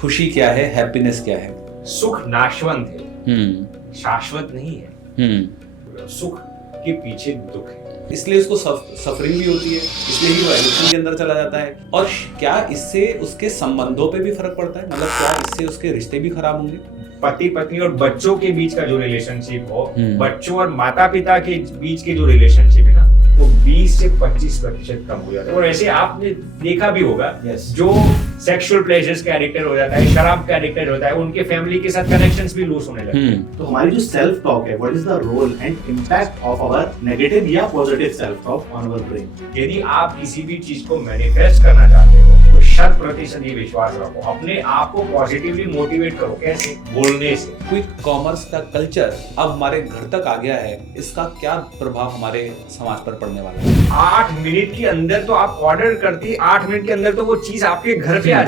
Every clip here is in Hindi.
खुशी क्या है, हैप्पीनेस क्या है? सुख नाशवंत है, शाश्वत नहीं है। सुख के पीछे दुख है, इसलिए उसको सफरिंग भी होती है, इसलिए ही वो एडिक्शन के अंदर चला जाता है। और क्या इससे उसके संबंधों पे भी फर्क पड़ता है? मतलब क्या इससे उसके रिश्ते भी खराब होंगे? पति पत्नी और बच्चों के बीच का जो रिलेशनशिप हो, बच्चों और माता पिता के बीच के जो रिलेशनशिप है ना, वो 20 से 25% कम हो जाता है। और ऐसे आपने देखा भी होगा, जो सेक्सुअल प्लेजर्स का एडिक्टेड हो जाता है, शराब का एडिक्टेड होता है, उनके फैमिली के साथ कनेक्शंस भी लूज होने लगते हैं। तो हमारी जो सेल्फ टॉक है, what is the role and impact of our negative या positive self talk on our brain? यदि आप किसी भी चीज को मैनिफेस्ट करना चाहते हो तो 100% ये विश्वास रखो, अपने आप को पॉजिटिवली मोटिवेट करो। कैसे? बोलने से। क्विक कॉमर्स का कल्चर अब हमारे घर तक आ गया है, इसका क्या प्रभाव हमारे समाज पर पड़ने वाला है? 8 मिनट के अंदर तो आप ऑर्डर करती, 8 मिनट के अंदर तो वो चीज आपके घर पे आ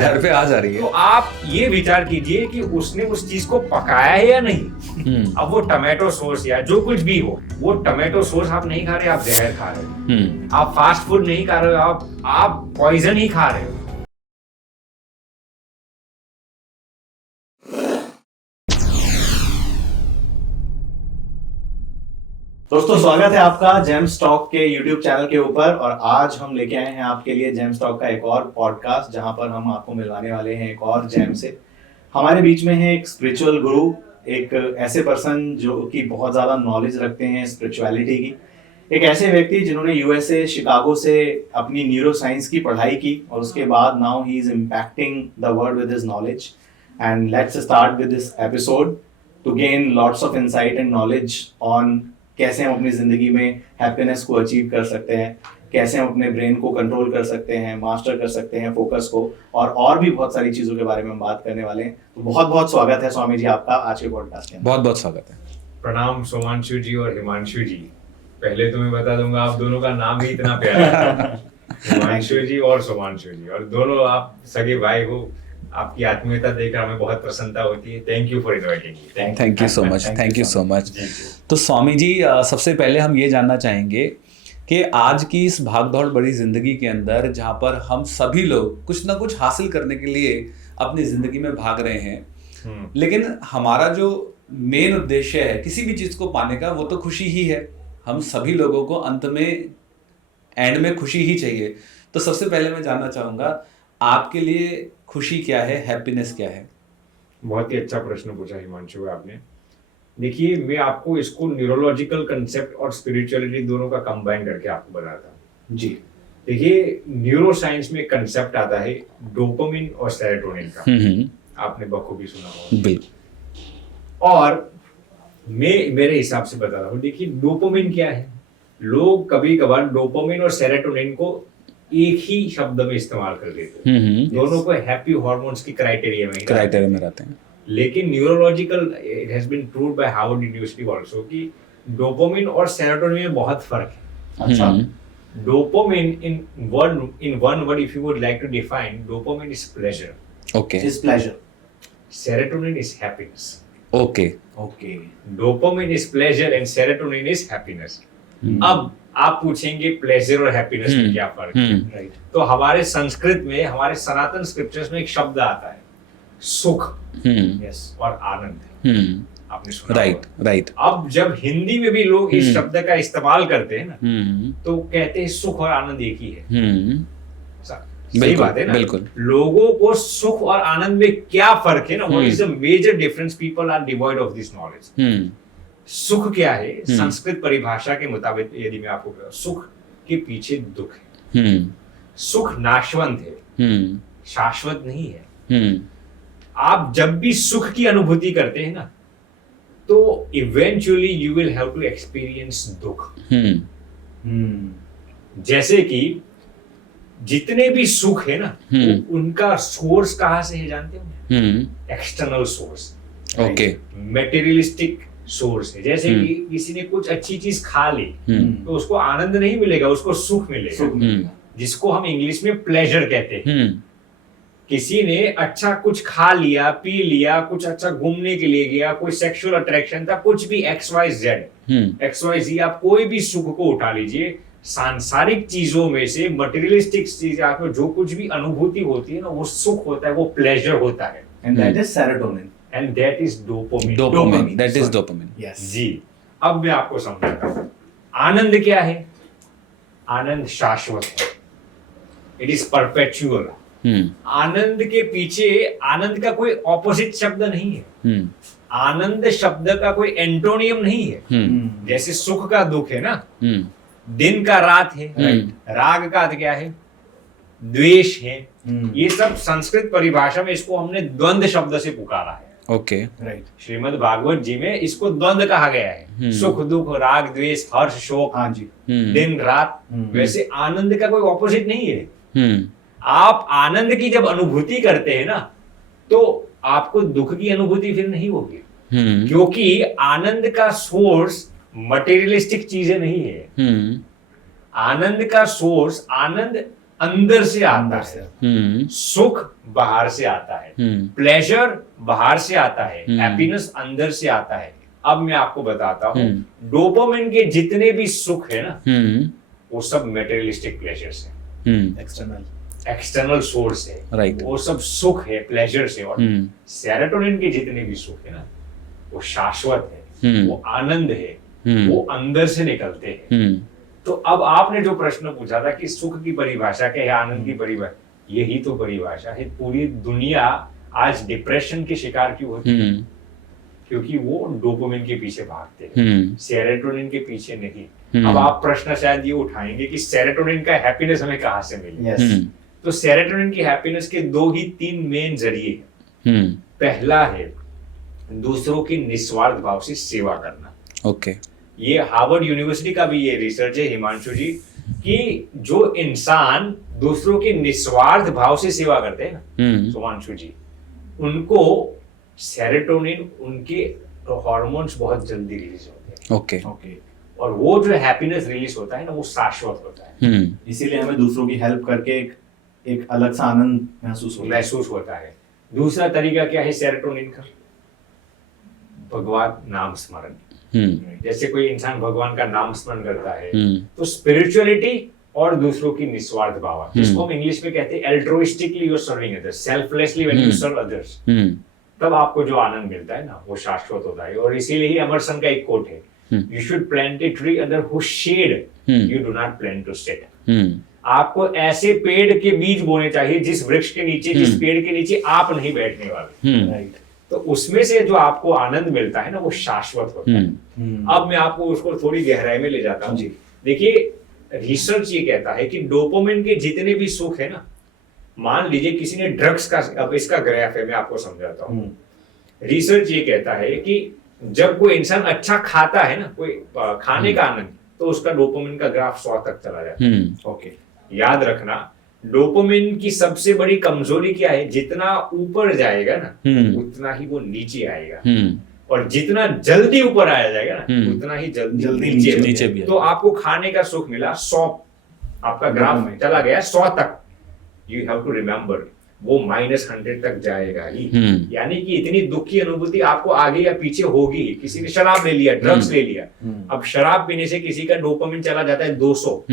जा रही है। तो आप ये विचार कीजिए कि उसने उस चीज को पकाया है या नहीं। अब वो टमाटो सॉस या जो कुछ भी हो, वो टमाटो सॉस आप नहीं खा रहे, आप जहर खा रहे हो। आप फास्ट फूड नहीं खा रहे हो, आप पॉइजन ही खा रहे हो। दोस्तों, स्वागत है आपका जेम्स टॉक के यूट्यूब चैनल के ऊपर। और आज हम लेके आए हैं आपके लिए जेम्स टॉक का एक और पॉडकास्ट, जहां पर हम आपको मिलवाने वाले हैं एक और जेम से। हमारे बीच में है एक स्पिरिचुअल गुरु, एक ऐसे पर्सन जो कि बहुत ज़्यादा नॉलेज रखते हैं स्पिरिचुअलिटी की, एक ऐसे व्यक्ति जिन्होंने यूएसए शिकागो से अपनी न्यूरो साइंस की पढ़ाई की और उसके बाद now he is impacting the world with his knowledge. And let's start with this episode to gain lots of insight and knowledge on कैसे हम अपनी ज़िंदगी में हैप्पीनेस को अचीव कर सकते हैं, कैसे हम अपने ब्रेन को कंट्रोल कर सकते हैं, मास्टर कर सकते हैं फोकस को, और भी बहुत सारी चीज़ों के बारे में हम बात करने वाले हैं। तो बहुत बहुत स्वागत है स्वामी जी आपका आज के पॉडकास्ट में। बहुत बहुत स्वागत है। प्रणाम सोमांशु जी और हिमांशु जी। पहले तो मैं बता दूंगा, आप दोनों का नाम ही इतना प्यारा है, हिमांशु जी और सोमांशु जी, और दोनों आप सगे भाई हो। आपकी आत्मीयता देखकर हमें बहुत प्रसन्नता होती है। Thank you for inviting me. Thank you so much, thank you so much. तो स्वामी जी, सबसे पहले हम ये जानना चाहेंगे कि आज की इस भागदौड़ बड़ी जिंदगी के अंदर, जहाँ पर हम सभी लोग कुछ ना कुछ हासिल करने के लिए अपनी जिंदगी में भाग रहे हैं, लेकिन हमारा जो मेन उद्देश्य है किसी भी चीज को पाने का, वो तो खुशी ही है। हम सभी लोगों को अंत में, एंड में खुशी ही चाहिए। तो सबसे पहले मैं जानना चाहूंगा, आपके लिए खुशी क्या है, हैप्पीनेस क्या है? बहुत ही अच्छा प्रश्न पूछा हिमांशु आपने। देखिए, मैं आपको इसको न्यूरोलॉजिकल कंसेप्ट और स्पिरिचुअलिटी दोनों का कंबाइन करके आपको बताता हूँ जी। देखिए, न्यूरो साइंस में कंसेप्ट आता है डोपामिन और सेरोटोनिन का। आपने बखूबी सुना होगा। बिल्कुल। और मैं मेरे हिसाब से बता रहा हूँ। देखिए, डोपामिन क्या है? लोग कभी कभार डोपामिन और सेरोटोनिन को एक ही शब्द में इस्तेमाल कर देते हैं। दोनों को हैप्पी हार्मोन्स की क्राइटेरिया में रहते हैं। लेकिन neurological it has been proved by Harvard University also कि डोपामिन और सेरोटोनिन में बहुत फर्क है। अच्छा, dopamine in one word if you would like to define, dopamine is pleasure. Okay. Is pleasure. Serotonin is happiness. Okay. Okay. Dopamine is pleasure and serotonin is happiness. अब आप पूछेंगे प्लेजर और हैप्पीनेस में क्या फर्क है? राइट। तो हमारे संस्कृत में, हमारे सनातन स्क्रिप्चर्स में एक शब्द आता है, सुख और आनंद। आपने सुना? राइट। अब जब हिंदी में भी लोग इस शब्द का इस्तेमाल करते हैं ना, तो कहते हैं सुख और आनंद एक ही है। सही बात है ना? बिल्कुल। लोगों को सुख और आनंद में क्या फर्क है ना, what is the major difference? People are devoid of this knowledge. सुख क्या है? संस्कृत परिभाषा के मुताबिक यदि मैं आपको कहूं, सुख के पीछे दुख है। सुख नाशवंत है, शाश्वत नहीं है। आप जब भी सुख की अनुभूति करते हैं ना, तो eventually you will have to experience दुख। जैसे कि जितने भी सुख है ना, उनका सोर्स कहां से है जानते हो? External source. Okay. Materialistic source है। जैसे कि किसी ने कुछ अच्छी चीज खा ली, तो उसको आनंद नहीं मिलेगा, उसको सुख मिलेगा, जिसको हम इंग्लिश में प्लेजर कहते हैं। किसी ने अच्छा कुछ खा लिया, पी लिया, कुछ अच्छा घूमने के लिए गया, कोई सेक्सुअल अट्रैक्शन था, कुछ भी XYZ, आप कोई भी सुख को उठा लीजिए, सांसारिक चीजों में से, मटेरियलिस्टिक चीज, आपको जो कुछ भी अनुभूति होती है ना, वो सुख होता है, वो प्लेजर होता है। and that is serotonin. and that is dopamine. Dopamine. That is sorry. dopamine. Yes. जी, अब मैं आपको समझाता हूँ। आनंद क्या है? आनंद शाश्वत है। It is perpetual. आनंद के पीछे आनंद का कोई ऑपोजिट शब्द नहीं है। आनंद शब्द का कोई एंटोनियम नहीं है। जैसे सुख का दुख है ना, दिन का रात है, राग का क्या है, द्वेष है। ये सब संस्कृत परिभाषा में इसको हमने द्वंद्व शब्द से पुकारा है। Okay, right. श्रीमद् भागवत जी में इसको द्वंद्व कहा गया है। सुख दुख, राग द्वेष, हर्ष शोक, हाँ जी। दिन रात। वैसे आनंद का कोई ऑपोजिट नहीं है। आप आनंद की जब अनुभूति करते हैं ना, तो आपको दुख की अनुभूति फिर नहीं होगी, क्योंकि आनंद का सोर्स मटेरियलिस्टिक चीजें नहीं है। आनंद का सोर्स, आनंद अंदर से आता है। सुख बाहर से आता है, प्लेजर बाहर से आता है, हैप्पीनेस अंदर से आता है। अब मैं आपको बताता हूँ, डोपामिन के जितने भी सुख है ना, वो सब मटेरियलिस्टिक प्लेजर्स है, एक्सटर्नल सोर्स है। राइट। वो सब सुख है, प्लेजर्स है। और सेरोटोनिन के जितने भी सुख है ना, वो शाश्वत है, वो आनंद है, वो अंदर से निकलते हैं। तो अब आपने जो प्रश्न पूछा था कि सुख की परिभाषा क्या है, आनंद की परिभाषा, यही तो परिभाषा है। पूरी दुनिया आज डिप्रेशन के शिकार क्यों होती है? क्योंकि वो डोपामिन के पीछे भागते हैं, सेरोटोनिन के पीछे नहीं। अब आप प्रश्न शायद ये उठाएंगे कि सेरोटोनिन का हैप्पीनेस हमें कहाँ से मिले? तो सेरोटोनिन की हैप्पीनेस के 2 ही 3 मेन जरिए हैं। पहला है दूसरों की निस्वार्थ भाव से सेवा करना। ओके। ये हार्वर्ड यूनिवर्सिटी का भी ये रिसर्च है, हिमांशु जी, कि जो इंसान दूसरों की निस्वार्थ भाव से सेवा करते हैं ना, सुमांशु जी, उनको सेरोटोनिन, उनके हार्मोन्स बहुत जल्दी रिलीज होते हैं। ओके। और वो जो हैप्पीनेस रिलीज होता है ना, वो शाश्वत होता है। इसीलिए हमें दूसरों की हेल्प करके एक अलग सा आनंद महसूस होता है। दूसरा तरीका क्या है सेरोटोनिन का? भगवान नाम स्मरण। जैसे कोई इंसान भगवान का नाम स्मरण करता है, तो स्पिरिचुअलिटी और दूसरों की निस्वार्थ भाव, जिसको हम इंग्लिश में कहते हैं altruistically you are serving others, selflessly when you serve others, तब आपको जो आनंद मिलता है ना, वो शाश्वत होता है। और इसीलिए ही अमरसन का एक कोट है, you should plant a tree under whose shade you do not plan to sit. आपको ऐसे पेड़ के बीज बोने चाहिए जिस वृक्ष के नीचे, जिस पेड़ के नीचे आप नहीं बैठने वाले। राइट। तो उसमें से जो आपको आनंद मिलता है ना, वो शाश्वत होता है। अब मैं आपको उसको थोड़ी गहराई में ले जाता हूँ। देखिए, रिसर्च ये कहता है कि डोपामिन के जितने भी सुख है ना, मान लीजिए किसी ने ड्रग्स का, अब इसका ग्राफ है, मैं आपको समझाता हूँ। रिसर्च ये कहता है कि जब कोई इंसान अच्छा खाता है ना, कोई खाने का आनंद, तो उसका डोपामिन का ग्राफ 100 तक चला जाता है। ओके, याद रखना, डोपामिन की सबसे बड़ी कमजोरी क्या है? जितना ऊपर जाएगा ना, उतना ही वो नीचे आएगा, और जितना जल्दी ऊपर आया जाएगा ना, उतना ही जल्दी नीचे भी। तो आपको खाने का सुख मिला 100, आपका ग्राफ में चला गया 100 तक, यू हैव टू रिमेम्बर वो -100 तक जाएगा ही। यानी कि इतनी दुख की अनुभूति आपको आगे या पीछे होगी। किसी ने शराब ले लिया, ड्रग्स ले लिया, अब शराब पीने से किसी का डोपामिन चला जाता है 200,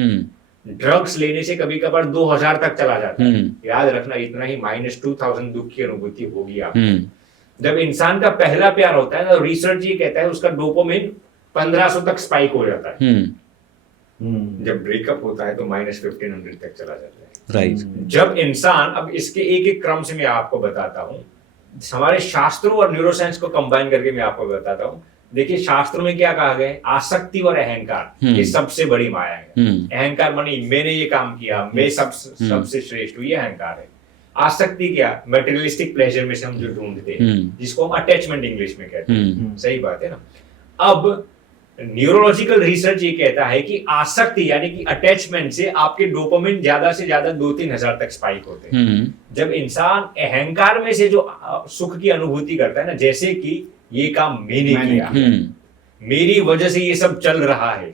ड्रग्स लेने से कभी कभार 2000 तक चला जाता है। याद रखना, इतना ही -2000 दुख की अनुभूति होगी आपको। जब इंसान का पहला प्यार होता है ना, रिसर्च ये कहता है उसका डोपामिन 1500 तक स्पाइक हो जाता है। जब ब्रेकअप होता है तो -1500 तक चला जाता है। राइट। जब इंसान, अब इसके एक एक क्रम से मैं आपको बताता हूँ, हमारे शास्त्रों और न्यूरोसाइंस को कंबाइन करके मैं आपको बताता हूँ। देखिए, शास्त्रों में क्या कहा गया है? आसक्ति और अहंकार ये सबसे बड़ी माया है। अहंकार मानी मैंने ये काम किया, मैं सबसे श्रेष्ठ हूँ, ये अहंकार है। आसक्ति क्या? मटेरियलिस्टिक प्लेजर में से हम जो ढूंढते हैं, जिसको हम अटैचमेंट इंग्लिश में कहते हैं। सही बात है ना? अब न्यूरोलॉजिकल रिसर्च ये कहता है कि आसक्ति यानी कि अटैचमेंट से आपके डोपामिन ज्यादा से ज्यादा 2-3 हजार तक स्पाइक होते हैं। जब इंसान अहंकार में से जो सुख की अनुभूति करता है ना, जैसे कि ये काम मैंने किया, मेरी वजह से ये सब चल रहा है,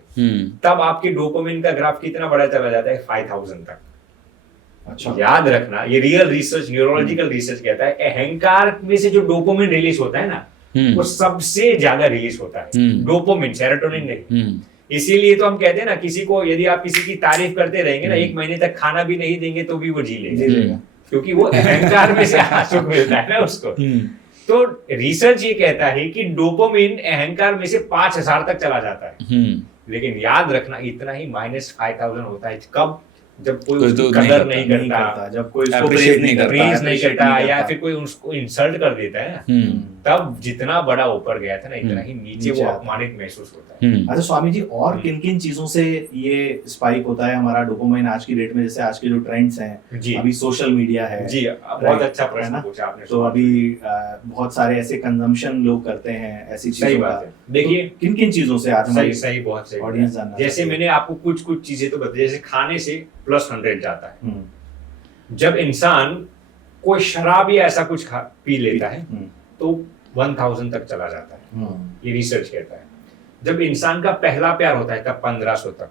तब आपके डोपामिन का ग्राफ कितना बड़ा चला जाता है? 5000 तक। अच्छा, याद रखना, ये रियल रिसर्च, न्यूरोलॉजिकल रिसर्च कहता है अहंकार में से जो डोपामिन रिलीज होता है ना, वो सबसे ज्यादा रिलीज होता है, डोपामिन, सेरोटोनिन नहीं। इसीलिए तो हम कहते हैं ना, किसी को यदि आप किसी की तारीफ करते रहेंगे ना, 1 महीने तक खाना भी नहीं देंगे तो भी वो जी लेगा। क्योंकि वो अहंकार में से सुख मिलता है ना उसको। तो रिसर्च ये कहता है कि डोपामिन अहंकार में से 5000 तक चला जाता है। लेकिन याद रखना इतना ही -5000 होता है कब, जब कोई उसकी कदर नहीं करता, जब कोई उसको प्रेज नहीं करता या फिर कोई उसको इंसल्ट कर देता है ना, तब जितना बड़ा ऊपर गया था ना इतना ही नीचे वो अपमानित महसूस होता है। अच्छा स्वामी जी, और किन किन चीजों से ये स्पाइक होता है हमारा डोपामाइन आज की डेट में? जैसे आज के जो ट्रेंड्स हैं जी, अभी सोशल मीडिया है जी, बहुत अच्छा प्रश्न पूछा आपने। तो अभी बहुत सारे ऐसे कंजम्पशन लोग करते हैं ऐसी चीजों का। देखिए किन किन चीजों से आज हमारी सही बहुत सही ऑडियंस जानना, जैसे मैंने आपको कुछ चीजें तो बताई, जैसे खाने से +100 जाता है। जब इंसान कोई शराब या ऐसा कुछ पी लेता है तो 1000 तक चला जाता है, ये रिसर्च कहता है। जब इंसान का पहला प्यार होता है तब 1500 तक।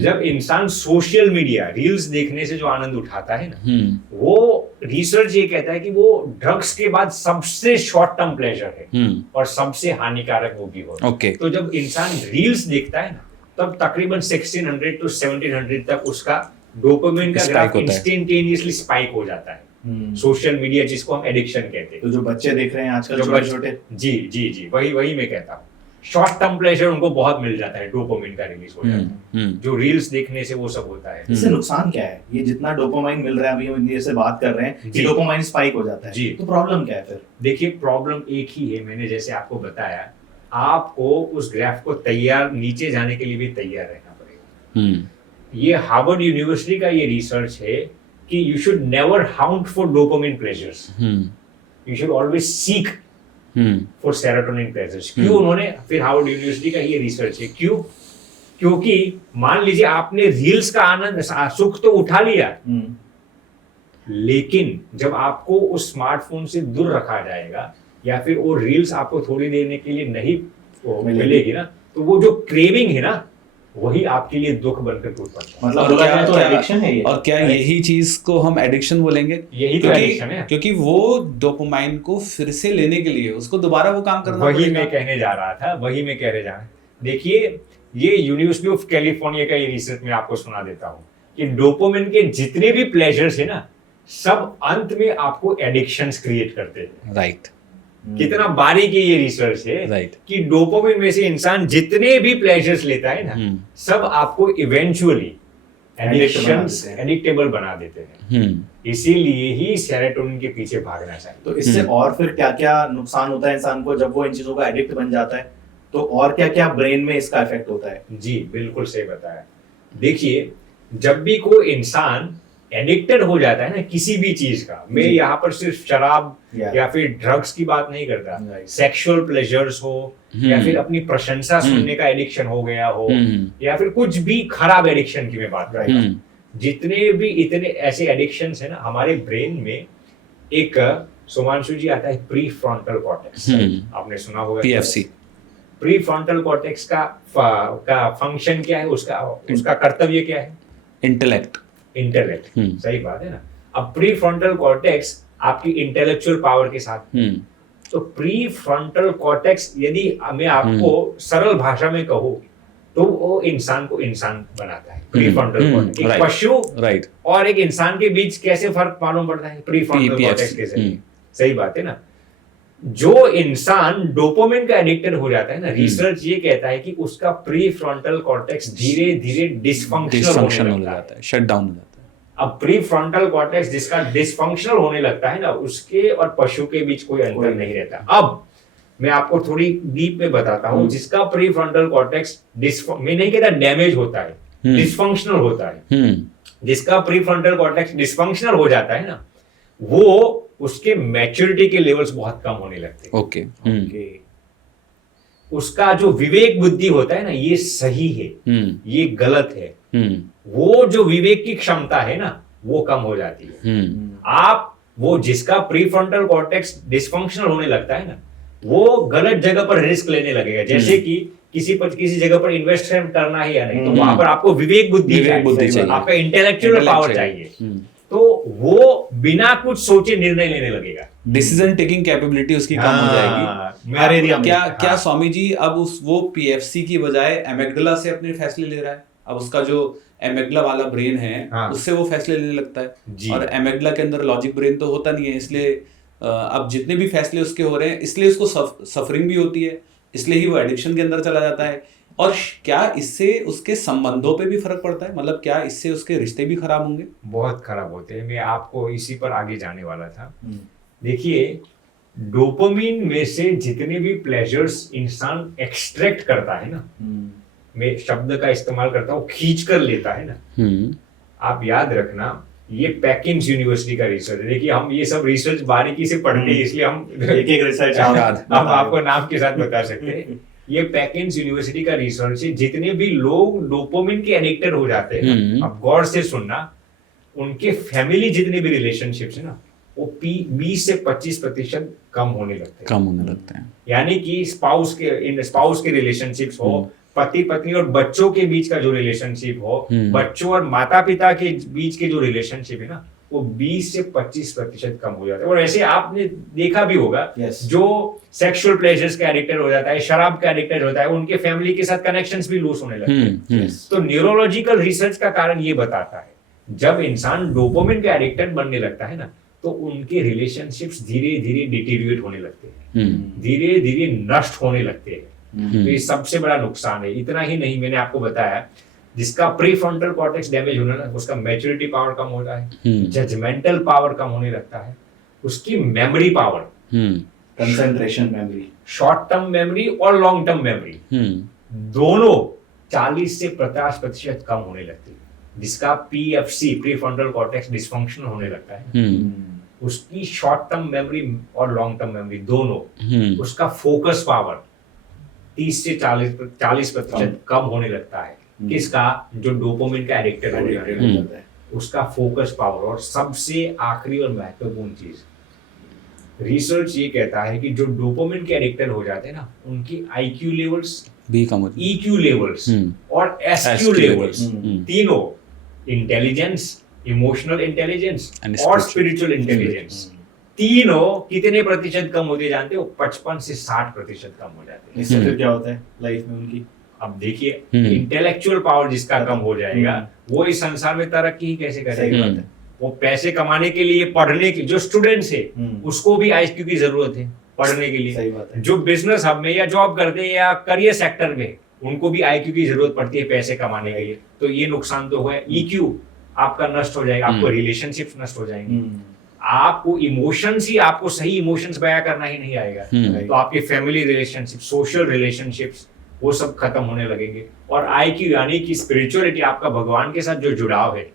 जब इंसान सोशल मीडिया रील्स देखने से जो आनंद उठाता है ना, वो रिसर्च ये कहता है कि वो ड्रग्स के बाद सबसे शॉर्ट टर्म प्लेजर है और सबसे हानिकारक वो भी होता है। तो जब इंसान रील्स देखता है ना, तब तकरीबन 1600 to 1700 तक उसका डोपामिन का ग्राफ इंस्टेंटेनियसली स्पाइक हो जाता है। सोशल मीडिया जिसको हम एडिक्शन कहते हैं। तो जो बच्चे देख रहे हैं आजकल छोटे-छोटे, जी वही मैं कहता हूँ, शॉर्ट टर्म प्लेजर उनको बहुत मिल जाता है, डोपामिन का रिलीज हो जाता है, जो रील्स देखने से वो सब होता है। इससे नुकसान क्या है? ये जितना डोपामाइन मिल रहा है, अभी हम जैसे बात कर रहे हैं कि डोपामाइन स्पाइक हो जाता है जी, तो प्रॉब्लम क्या है फिर? देखिए प्रॉब्लम एक ही है, मैंने जैसे आपको बताया, आपको उस ग्राफ को तैयार नीचे जाने के लिए भी तैयार रहना पड़ेगा। ये हार्वर्ड यूनिवर्सिटी का ये रिसर्च है कि you should never haunt for dopamine pleasures, you should always seek for serotonin pleasures. क्यों? उन्होंने फिर हार्वर्ड यूनिवर्सिटी का ये रिसर्च है, क्यों? क्योंकि मान लीजिए आपने रील्स का आनंद सुख तो उठा लिया, लेकिन जब आपको उस स्मार्टफोन से दूर रखा जाएगा या फिर वो रील्स आपको थोड़ी देर के लिए नहीं मिलेगी ना, तो वो जो क्रेविंग है ना, वही आपके लिए दुख बनकर टूट पड़ता है। मतलब तो एडिक्शन है ये। और क्या यही चीज को हम एडिक्शन बोलेंगे? यही तो एडिक्शन है, क्योंकि वो डोपामाइन को फिर से लेने के लिए उसको दोबारा वो काम करना वही मैं कहने जा रहा था, वही मैं कहने जा रहा। देखिए ये यूनिवर्सिटी ऑफ कैलिफोर्निया का ये रिसर्च मैं आपको सुना देता हूँ कि डोपामिन के जितने भी प्लेजर्स है ना, सब अंत में आपको एडिक्शंस क्रिएट करते हैं। राइट। कितना बारीक ये रिसर्च है कि डोपामिन में से इंसान जितने भी प्लेजर्स लेता है ना, सब आपको इवेंचुअली एडिक्टेबल बना देते हैं। इसीलिए ही सेरोटोनिन के पीछे भागना चाहिए। तो इससे और फिर क्या क्या नुकसान होता है इंसान को जब वो इन चीजों का एडिक्ट बन जाता है? तो और क्या क्या ब्रेन में इसका इफेक्ट होता है? जी बिल्कुल सही बताया। देखिए जब भी कोई इंसान एडिक्टेड हो जाता है ना किसी भी चीज का, मैं यहाँ पर सिर्फ शराब या फिर ड्रग्स की बात नहीं करता, सेक्सुअल प्लेजर्स हो या फिर अपनी प्रशंसा सुनने का एडिक्शन हो गया हो या फिर कुछ भी खराब एडिक्शन की मैं बात कर रहा हूँ, जितने भी इतने ऐसे एडिक्शंस है ना, हमारे ब्रेन में एक सोमांशु जी आता है प्री फ्रंटल कॉर्टेक्स, आपने सुना होगा PFC। प्री फ्रंटल कॉर्टेक्स का फंक्शन क्या है, उसका कर्तव्य क्या है? इंटेलेक्ट। सही बात है ना। अब प्री फ्रंटल कॉर्टेक्स आपकी इंटेलेक्चुअल पावर के साथ, तो प्री फ्रंटल कॉर्टेक्स यदि मैं आपको सरल भाषा में कहूँ तो वो इंसान को इंसान बनाता है। प्री फ्रंटल कॉर्टेक्स एक पशु और एक इंसान के बीच कैसे फर्क मालूम पड़ता है? प्री फ्रंटल कॉर्टेक्स के जरिए। सही बात है ना। जो इंसान डोपामिन का एडिक्टेड हो जाता है ना, रिसर्च ये कहता है कि उसका प्री फ्रंटल कॉर्टेक्स धीरे धीरे डिसफंक्शनल हो जाता है, शट डाउन हो जाता है। अब प्री फ्रंटल कॉर्टेक्स जिसका डिसफंक्शनल होने लगता है ना, उसके और पशु के बीच कोई अंतर नहीं रहता। अब मैं आपको थोड़ी डीप में बताता हूँ, जिसका प्री फ्रंटल कॉर्टेक्स मैं नहीं कहता डैमेज होता है, डिसफंक्शनल होता है, जिसका प्री फ्रंटल कॉर्टेक्स डिसफंक्शनल हो जाता है ना, वो उसके मैच्योरिटी के लेवल्स बहुत कम होने लगते हैं। ओके। उसका जो विवेक बुद्धि होता है ना, ये सही है, ये गलत है, वो जो विवेक की क्षमता है ना, वो कम हो जाती है। आप वो जिसका प्री फ्रंटल कॉर्टेक्स डिसफंक्शनल होने लगता है ना, वो गलत जगह पर रिस्क लेने लगेगा। जैसे कि किसी जगह पर इन्वेस्टमेंट करना है या नहीं, तो वहां पर आपको विवेक बुद्धि चाहिए, आपका इंटेलेक्चुअल पावर चाहिए, तो वो बिना कुछ सोचे निर्णय लेने लगेगा। डिसीजन टेकिंग कैपेबिलिटी उसकी कम हो जाएगी। क्या स्वामी जी अब वो PFC की बजाय एमिग्डाला से अपने फैसले ले रहा है? अब उसका जो एमेग्डला वाला ब्रेन है हाँ। उससे वो फैसले लेने लगता है, जी। और एमेग्डला के अंदर लॉजिक ब्रेन तो होता नहीं है, इसलिए अब जितने भी फैसले उसके हो रहे हैं इसलिए उसको सफरिंग भी होती है, इसलिए ही वो एडिक्शन के अंदर चला जाता है। और क्या इससे उसके संबंधों पे भी फर्क पड़ता है, मतलब क्या इससे उसके रिश्ते भी खराब होंगे? बहुत खराब होते हैं, मैं आपको इसी पर आगे जाने वाला था। देखिए, डोपामिन में से जितने भी प्लेजर्स इंसान एक्सट्रैक्ट करता है ना, मैं शब्द का इस्तेमाल करता हूँ, खींच कर लेता है ना, आप याद रखना ये पैकिंस यूनिवर्सिटी का रिसर्च है। देखिए, हम ये सब रिसर्च बारीकी से पढ़ते हैं, इसलिए हम एक रिसर्च हम आपको नाम के साथ बता सकते हैं। ये पैकिंस यूनिवर्सिटी का रिसर्च है। जितने भी लोग डोपामिन के एडिक्टेड हो जाते हैं, आप गौर से सुनना, उनके फैमिली जितने भी रिलेशनशिप्स है ना, वो 20 से 25% कम होने लगते हैं। यानी कि स्पाउस के रिलेशनशिप्स हो, पति पत्नी और बच्चों के बीच का जो रिलेशनशिप हो, बच्चों और माता पिता के बीच के जो रिलेशनशिप है ना, वो 20 से 25% कम हो जाता है। और ऐसे आपने देखा भी होगा, जो सेक्सुअल प्लेजर्स का एडिक्टेड हो जाता है, शराब का एडिक्टेड होता है, उनके फैमिली के साथ कनेक्शंस भी लूज होने लगते हैं। तो न्यूरोलॉजिकल रिसर्च का कारण ये बताता है, जब इंसान डोपामिन का एडिक्टेड बनने लगता है ना, तो उनके रिलेशनशिप्स धीरे धीरे डिटीरिएट होने लगते हैं, धीरे धीरे नष्ट होने लगते हैं। तो ये सबसे बड़ा नुकसान है। इतना ही नहीं, मैंने आपको बताया, जिसका प्रीफ्रंटल कॉर्टेक्स डैमेज होना ना, उसका मैच्योरिटी पावर कम होता है, जजमेंटल पावर कम होने लगता है, उसकी memory power, concentration memory, short term memory और लॉन्ग टर्म मेमोरी दोनों 40 से 50% कम होने लगती है। जिसका पीएफसी, प्रीफ्रंटल कॉर्टेक्स डिसफंक्शन होने लगता है, उसकी शॉर्ट टर्म मेमोरी और लॉन्ग टर्म मेमोरी दोनों, उसका फोकस पावर 30 से 40% कम होने लगता है। किसका? जो डोपामिन का एडिक्टेड हो जाता है, उसका फोकस पावर। और सबसे आखिरी और महत्वपूर्ण चीज, रिसर्च ये कहता है कि जो डोपामिन के एडिक्टेड हो जाते हैं ना, उनकी आईक्यू लेवल्स भी कम होती है, ईक्यू लेवल्स और एसक्यू लेवल्स, तीनों, इंटेलिजेंस, इमोशनल इंटेलिजेंस और स्पिरिचुअल इंटेलिजेंस, तीनों कितने प्रतिशत कम होते जानते हो? 55 से 60% कम हो जाते हैं। इससे फिर क्या होता है लाइफ में उनकी? अब देखिए, इंटेलेक्चुअल पावर जिसका कम हो जाएगा, वो इस संसार में तरक्की ही कैसे करेगा? वो पैसे कमाने के लिए, पढ़ने की, जो स्टूडेंट्स है उसको भी आईक्यू की जरूरत है पढ़ने के लिए। सही बात है। जो बिजनेस हब में या जॉब करते हैं या करियर सेक्टर में, उनको भी आईक्यू की जरूरत पड़ती है पैसे कमाने के लिए। तो ये नुकसान तो हुआ। ईक्यू आपका नष्ट हो जाएगा, आपको रिलेशनशिप्स नष्ट हो जाएंगे, आपको इमोशंस ही, आपको सही इमोशंस बयां करना ही नहीं आएगा, तो आपके फैमिली रिलेशनशिप, सोशल रिलेशनशिप्स, वो सब खत्म होने लगेंगे। और आईक्यू यानी कि स्पिरिचुअलिटी, आपका भगवान के साथ जो जुड़ाव है,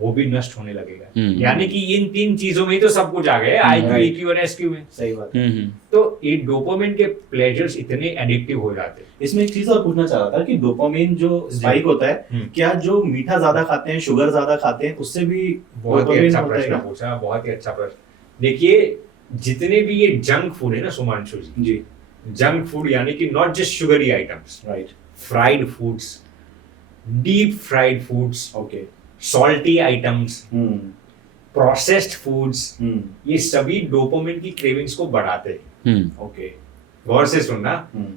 वो भी नष्ट होने लगेगा। यानी कि इन 3 चीजों में ही तो सब कुछ आ गया, आईक्यू, ईक्यू और एसक्यू में। सही बात है। तो ये डोपामिन के प्लेजर्स इतने एडिक्टिव हो जाते हैं। इसमें एक चीज और पूछना चाह रहा था कि डोपामिन जो स्पाइक होता है, क्या जो मीठा ज्यादा खाते हैं, शुगर ज्यादा खाते हैं, उससे भी बहुत ही अच्छा प्रश्न पूछा, बहुत ही अच्छा प्रश्न। देखिए, जितने भी ये जंक फूड है ना सुमांशु जी, जंक फूड यानी कि not just sugary items, right, fried foods, deep fried foods, okay, salty items, processed foods, ये सभी डोपामिन की क्रेविंग्स को बढ़ाते हैं। ओके, गौर से सुनना,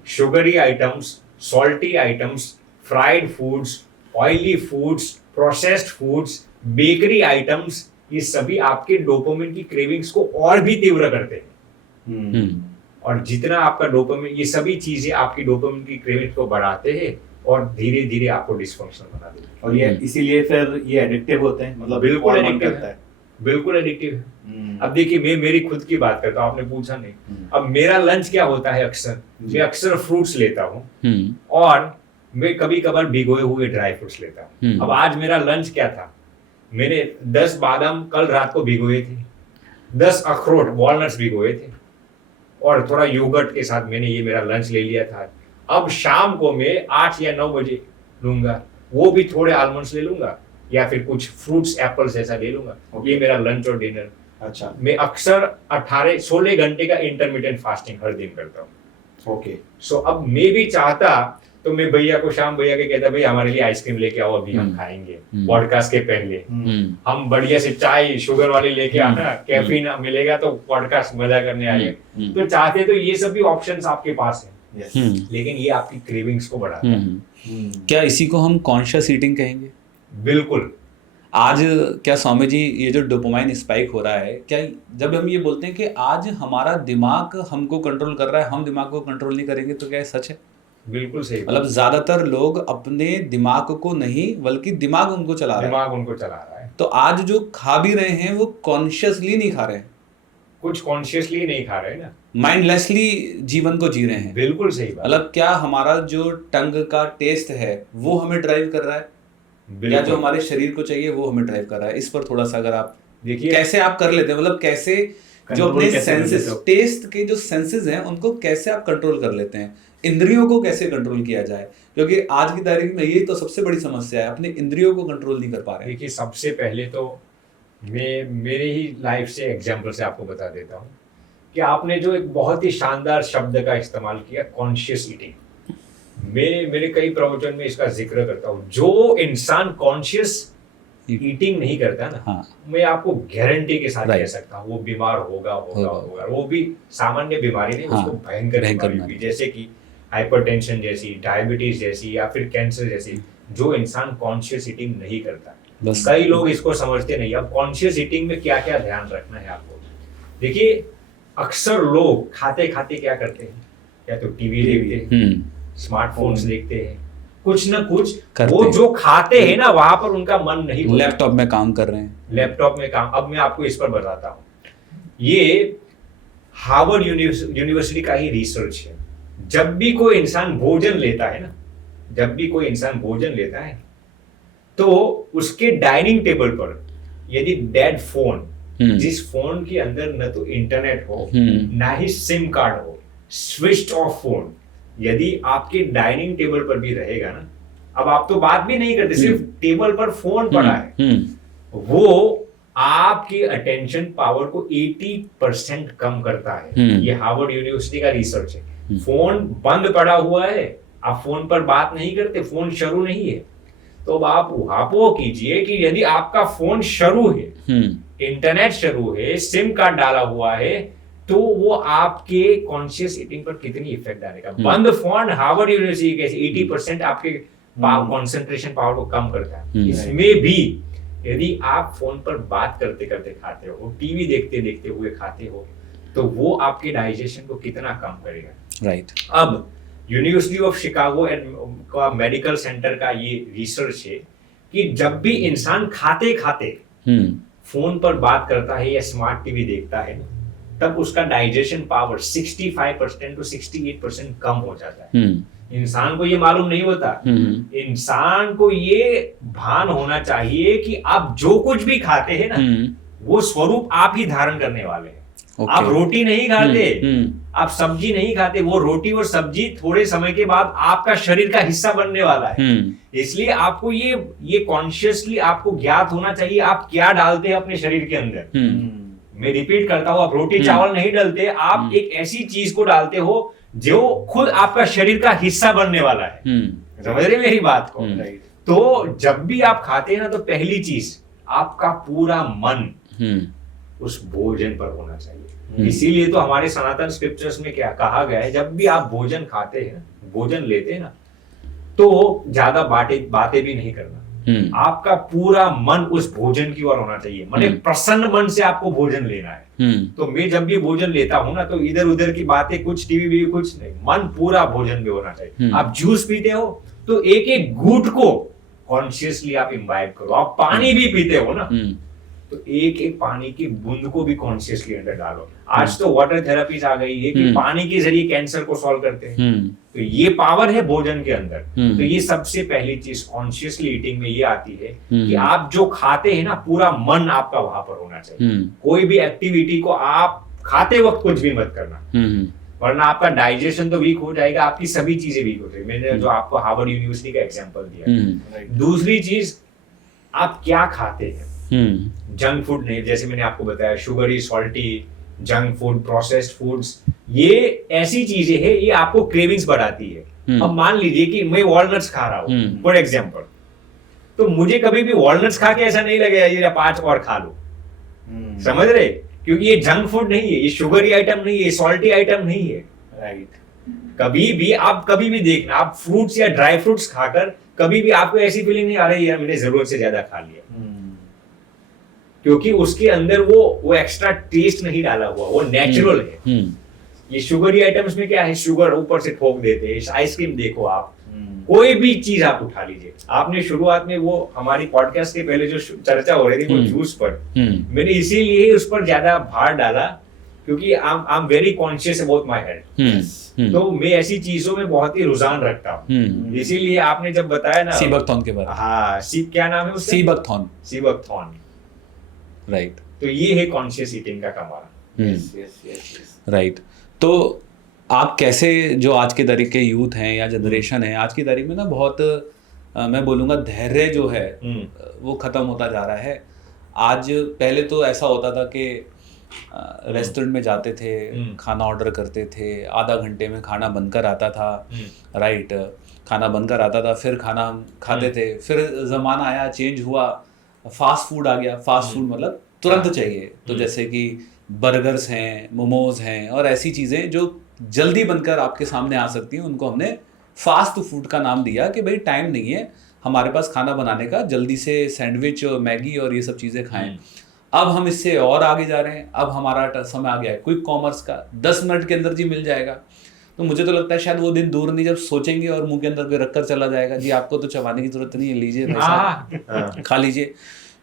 sugary items, salty items, fried foods, oily foods, processed foods, bakery items, ये सभी आपके डोपामिन की क्रेविंग्स को और भी तीव्र करते हैं। और जितना आपका डोपामिन, ये सभी चीजें आपकी डोपामिन की क्रेविंग्स को बढ़ाते हैं और धीरे धीरे आपको डिसफंक्शन बना देते हैं। और ये इसीलिए फिर ये एडिक्टिव होते हैं, मतलब बिल्कुल एडिक्टिव है, बिल्कुल एडिक्टिव है। अब देखिए, मैं मेरी खुद की बात करता हूँ, आपने पूछा नहीं। अब मेरा लंच क्या होता है, अक्सर मैं अक्सर फ्रूट्स लेता हूँ और मैं कभी कभार भिगोए हुए ड्राई फ्रूट्स लेता हूँ। अब आज मेरा लंच क्या था, मैंने 10 बादाम कल रात को भिगोए थे, 10 अखरोट वॉलनट्स भिगोए थे और थोड़ा योगर्ट के साथ मैंने ये मेरा लंच ले लिया था। अब शाम को मैं 8 या 9 बजे लूंगा, वो भी थोड़े आलमंड्स ले लूंगा या फिर कुछ फ्रूट्स, एप्पल्स ऐसा ले लूंगा। ये मेरा लंच और डिनर। अच्छा, मैं अक्सर 16 घंटे का इंटरमिटेंट फास्टिंग हर दिन करता हूँ। ओके, सो अब मैं भी चाहता तो मैं भैया को, शाम भैया के कहता, भैया हमारे लिए आइसक्रीम लेके आओ, अभी हम खाएंगे पॉडकास्ट के पहले। हम बढ़िया से चाय शुगर वाली लेके आना, कैफीन मिलेगा तो पॉडकास्ट मजा करने आएंगे। तो चाहते तो ये सभी ऑप्शंस आपके पास है, लेकिन ये आपकी क्रेविंग्स को बढ़ाता है। क्या इसी को हम कॉन्शियस ईटिंग कहेंगे? बिल्कुल। आज क्या स्वामी जी ये जो डोपामाइन स्पाइक हो रहा है, क्या जब हम ये बोलते हैं कि आज हमारा दिमाग हमको कंट्रोल कर रहा है, हम दिमाग को कंट्रोल नहीं करेंगे, तो क्या ये सच है? बिल्कुल सही बात। मतलब ज्यादातर लोग अपने दिमाग को नहीं बल्कि दिमाग उनको चला रहा है। दिमाग उनको चला रहा है। तो आज जो खा भी रहे हैं वो कॉन्शियसली नहीं खा रहे हैं, कुछ कॉन्शियसली नहीं खा रहे ना, माइंडलेसली जीवन को जी रहे हैं। बिल्कुल सही बात। मतलब क्या हमारा जो टंग का टेस्ट है वो हमें ड्राइव कर रहा है, या बिल्कुल। जो हमारे शरीर को चाहिए वो हमें ड्राइव कर रहा है? इस पर थोड़ा सा अगर आप देखिए कैसे आप कर लेते हैं, मतलब कैसे जो Control अपने कैसे कर सेंसेस, लेते हो? टेस्ट के जो सेंसेस हैं उनको कैसे आप कंट्रोल कर लेते हैं, इंद्रियों को कैसे कंट्रोल किया जाए? क्योंकि आज की तारीख में यही तो सबसे बड़ी समस्या है, अपने इंद्रियों को कंट्रोल नहीं कर पा रहे हैं। देखिए, सबसे पहले तो मैं मेरे ही लाइफ से एग्जांपल से आपको बता देता हूँ कि आपने जो एक बहुत ही शानदार शब्द का इस्तेमाल किया, कॉन्शियस ईटिंग, मेरे कई प्रवचन में इसका जिक्र करता हूँ। जो इंसान कॉन्शियस ईटिंग नहीं करता ना, हाँ, मैं आपको गारंटी के साथ कह Right. सकता हूँ वो बीमार होगा होगा होगा। होगा। वो भी सामान्य बीमारी नहीं, हाँ, उसको भयंकर भयंकर बीमारी बीमारी। होगी, जैसे कि हाइपरटेंशन जैसी, डायबिटीज जैसी, या फिर कैंसर जैसी, जो इंसान कॉन्शियस ईटिंग नहीं करता। बस कई लोग इसको समझते नहीं। अब कॉन्शियस ईटिंग में क्या क्या ध्यान रखना है आपको, देखिए, अक्सर लोग खाते खाते क्या करते हैं, या तो टीवी देखते हैं, स्मार्टफोन्स देखते हैं, कुछ ना कुछ करते वो हैं। जो खाते हैं ना वहां पर उनका मन नहीं होता। लैपटॉप में काम कर रहे हैं। लैपटॉप में काम। अब मैं आपको इस पर बताता हूँ, ये हार्वर्ड यूनिवर्सिटी का ही रिसर्च है। जब भी कोई इंसान भोजन लेता है ना, जब भी कोई इंसान भोजन लेता है तो उसके डाइनिंग टेबल पर यदि डेड फोन, जिस फोन के अंदर न तो इंटरनेट हो ना ही सिम कार्ड हो, स्विच्ड ऑफ फोन यदि आपके डाइनिंग टेबल पर भी रहेगा ना, अब आप तो बात भी नहीं करते, सिर्फ टेबल पर फोन पड़ा है, वो आपकी अटेंशन पावर को 80% कम करता है। ये हार्वर्ड यूनिवर्सिटी का रिसर्च है। फोन बंद पड़ा हुआ है, आप फोन पर बात नहीं करते, फोन शुरू नहीं है, तो अब आप वहां कीजिए कि यदि आपका फोन शुरू है, इंटरनेट शुरू है, सिम कार्ड डाला हुआ है, तो वो आपके कॉन्शियस ईटिंग पर कितनी इफेक्ट डालेगा। बंद फोन, हार्वर्ड यूनिवर्सिटी के 80% आपके कंसंट्रेशन पावर को कम करता है। इसमें भी यदि आप फोन पर बात करते करते खाते हो, टीवी देखते देखते हुए खाते हो, तो वो आपके डाइजेशन को कितना कम करेगा। राइट। अब यूनिवर्सिटी ऑफ शिकागो का मेडिकल सेंटर का ये रिसर्च है कि जब भी इंसान खाते खाते फोन पर बात करता है या स्मार्ट टीवी देखता है, तब उसका डाइजेशन पावर 65% to 68% कम हो जाता है। इंसान को ये मालूम नहीं होता। इंसान को ये भान होना चाहिए कि आप जो कुछ भी खाते हैं ना, वो स्वरूप आप ही धारण करने वाले हैं। आप रोटी नहीं खाते, आप सब्जी नहीं खाते, वो रोटी और सब्जी थोड़े समय के बाद आपका शरीर का हिस्सा बनने वाला है। इसलिए आपको ये कॉन्शियसली आपको ज्ञात होना चाहिए आप क्या डालते हैं अपने शरीर के अंदर। मैं रिपीट करता हूं, आप रोटी चावल नहीं डालते, आप एक ऐसी चीज को डालते हो जो खुद आपका शरीर का हिस्सा बनने वाला है। समझ रहे मेरी बात को? तो जब भी आप खाते हैं ना, तो पहली चीज आपका पूरा मन उस भोजन पर होना चाहिए। इसीलिए तो हमारे सनातन स्क्रिप्चर्स में क्या कहा गया है, जब भी आप भोजन खाते हैं, भोजन लेते हैं ना, तो ज्यादा बातें भी नहीं करना। आपका पूरा मन उस भोजन की ओर होना चाहिए, माने प्रसन्न मन से आपको भोजन लेना है। तो मैं जब भी भोजन लेता हूं ना, तो इधर उधर की बातें, कुछ टीवी भी कुछ नहीं, मन पूरा भोजन में होना चाहिए। आप जूस पीते हो तो एक एक घूंट को कॉन्शियसली आप इम्बाइब करो। आप पानी भी पीते हो ना, तो एक एक पानी की बूंद को भी कॉन्शियसली अंदर डालो। आज तो वाटर थेरेपीज आ गई है कि पानी के जरिए कैंसर को सॉल्व करते हैं। तो ये पावर है भोजन के अंदर। तो ये सबसे पहली चीज कॉन्शियसली ईटिंग में ये आती है कि आप जो खाते हैं ना, पूरा मन आपका वहां पर होना चाहिए। कोई भी एक्टिविटी को आप खाते वक्त कुछ भी मत करना, वरना आपका डाइजेशन तो वीक हो जाएगा, आपकी सभी चीजें वीक हो जाएगी। मैंने जो आपको हार्वर्ड यूनिवर्सिटी का एग्जांपल दिया। दूसरी चीज, आप क्या खाते हैं। जंक फूड नहीं, जैसे मैंने आपको बताया, sugary, salty, junk food, processed foods, ये ऐसी चीजें हैं, ये आपको क्रेविंग्स बढ़ाती है। अब मान लीजिए कि मैं वॉलनट्स खा रहा हूँ फॉर एग्जांपल, तो मुझे कभी भी वॉलनट्स खा के ऐसा नहीं लगेगा ये 5 और खा लो। समझ रहे? क्योंकि ये जंक फूड नहीं है, ये शुगरी आइटम नहीं है, सॉल्टी आइटम नहीं है। राइट। कभी भी देखना, आप फ्रूट्स या ड्राई फ्रूट्स खाकर कभी भी आपको ऐसी फीलिंग नहीं आ रही यार मैंने जरूरत से ज्यादा खा लिया, क्योंकि उसके अंदर वो एक्स्ट्रा टेस्ट नहीं डाला हुआ, वो नेचुरल है। ये शुगरी आइटम्स में क्या है, शुगर ऊपर से ठोक देते हैं। आइसक्रीम देखो आप, कोई भी चीज आप उठा लीजिए, आपने शुरुआत में वो हमारी पॉडकास्ट के पहले जो चर्चा हो रही थी वो जूस पर, मैंने इसीलिए उस पर ज्यादा भार डाला क्योंकि I am very conscious about my health. तो मैं ऐसी चीजों में बहुत ही रुझान रखता हूँ, इसीलिए आपने जब बताया ना सीबकथॉर्न के बारे में, हाँ क्या नाम है उसका, सीबकथॉर्न, राइट। तो ये है कॉन्शियस ईटिंग का कमाल। राइट। तो आप कैसे, जो आज के तारीख के यूथ हैं या जनरेशन है, आज की तारीख में ना बहुत मैं बोलूँगा धैर्य जो है वो ख़त्म होता जा रहा है। आज पहले तो ऐसा होता था कि रेस्टोरेंट में जाते थे, खाना ऑर्डर करते थे, आधा घंटे में खाना बनकर आता था, राइट, खाना बनकर आता था, फिर खाना हम खाते थे। फिर ज़माना आया, चेंज हुआ, फास्ट फूड आ गया। फास्ट फूड मतलब तुरंत चाहिए, तो जैसे कि बर्गर्स हैं, मोमोज हैं और ऐसी चीज़ें जो जल्दी बनकर आपके सामने आ सकती हैं, उनको हमने फास्ट फूड का नाम दिया कि भाई टाइम नहीं है हमारे पास खाना बनाने का, जल्दी से सैंडविच और मैगी और ये सब चीज़ें खाएं। अब हम इससे और आगे जा रहे हैं, अब हमारा समय आ गया है क्विक कॉमर्स का, 10 मिनट के अंदर जी मिल जाएगा। तो मुझे तो लगता है शायद वो दिन दूर नहीं जब सोचेंगे और मुंह के अंदर कोई रखकर चला जाएगा, जी आपको तो चबाने की जरूरत नहीं है, लीजिए भाई साहब खा लीजिए।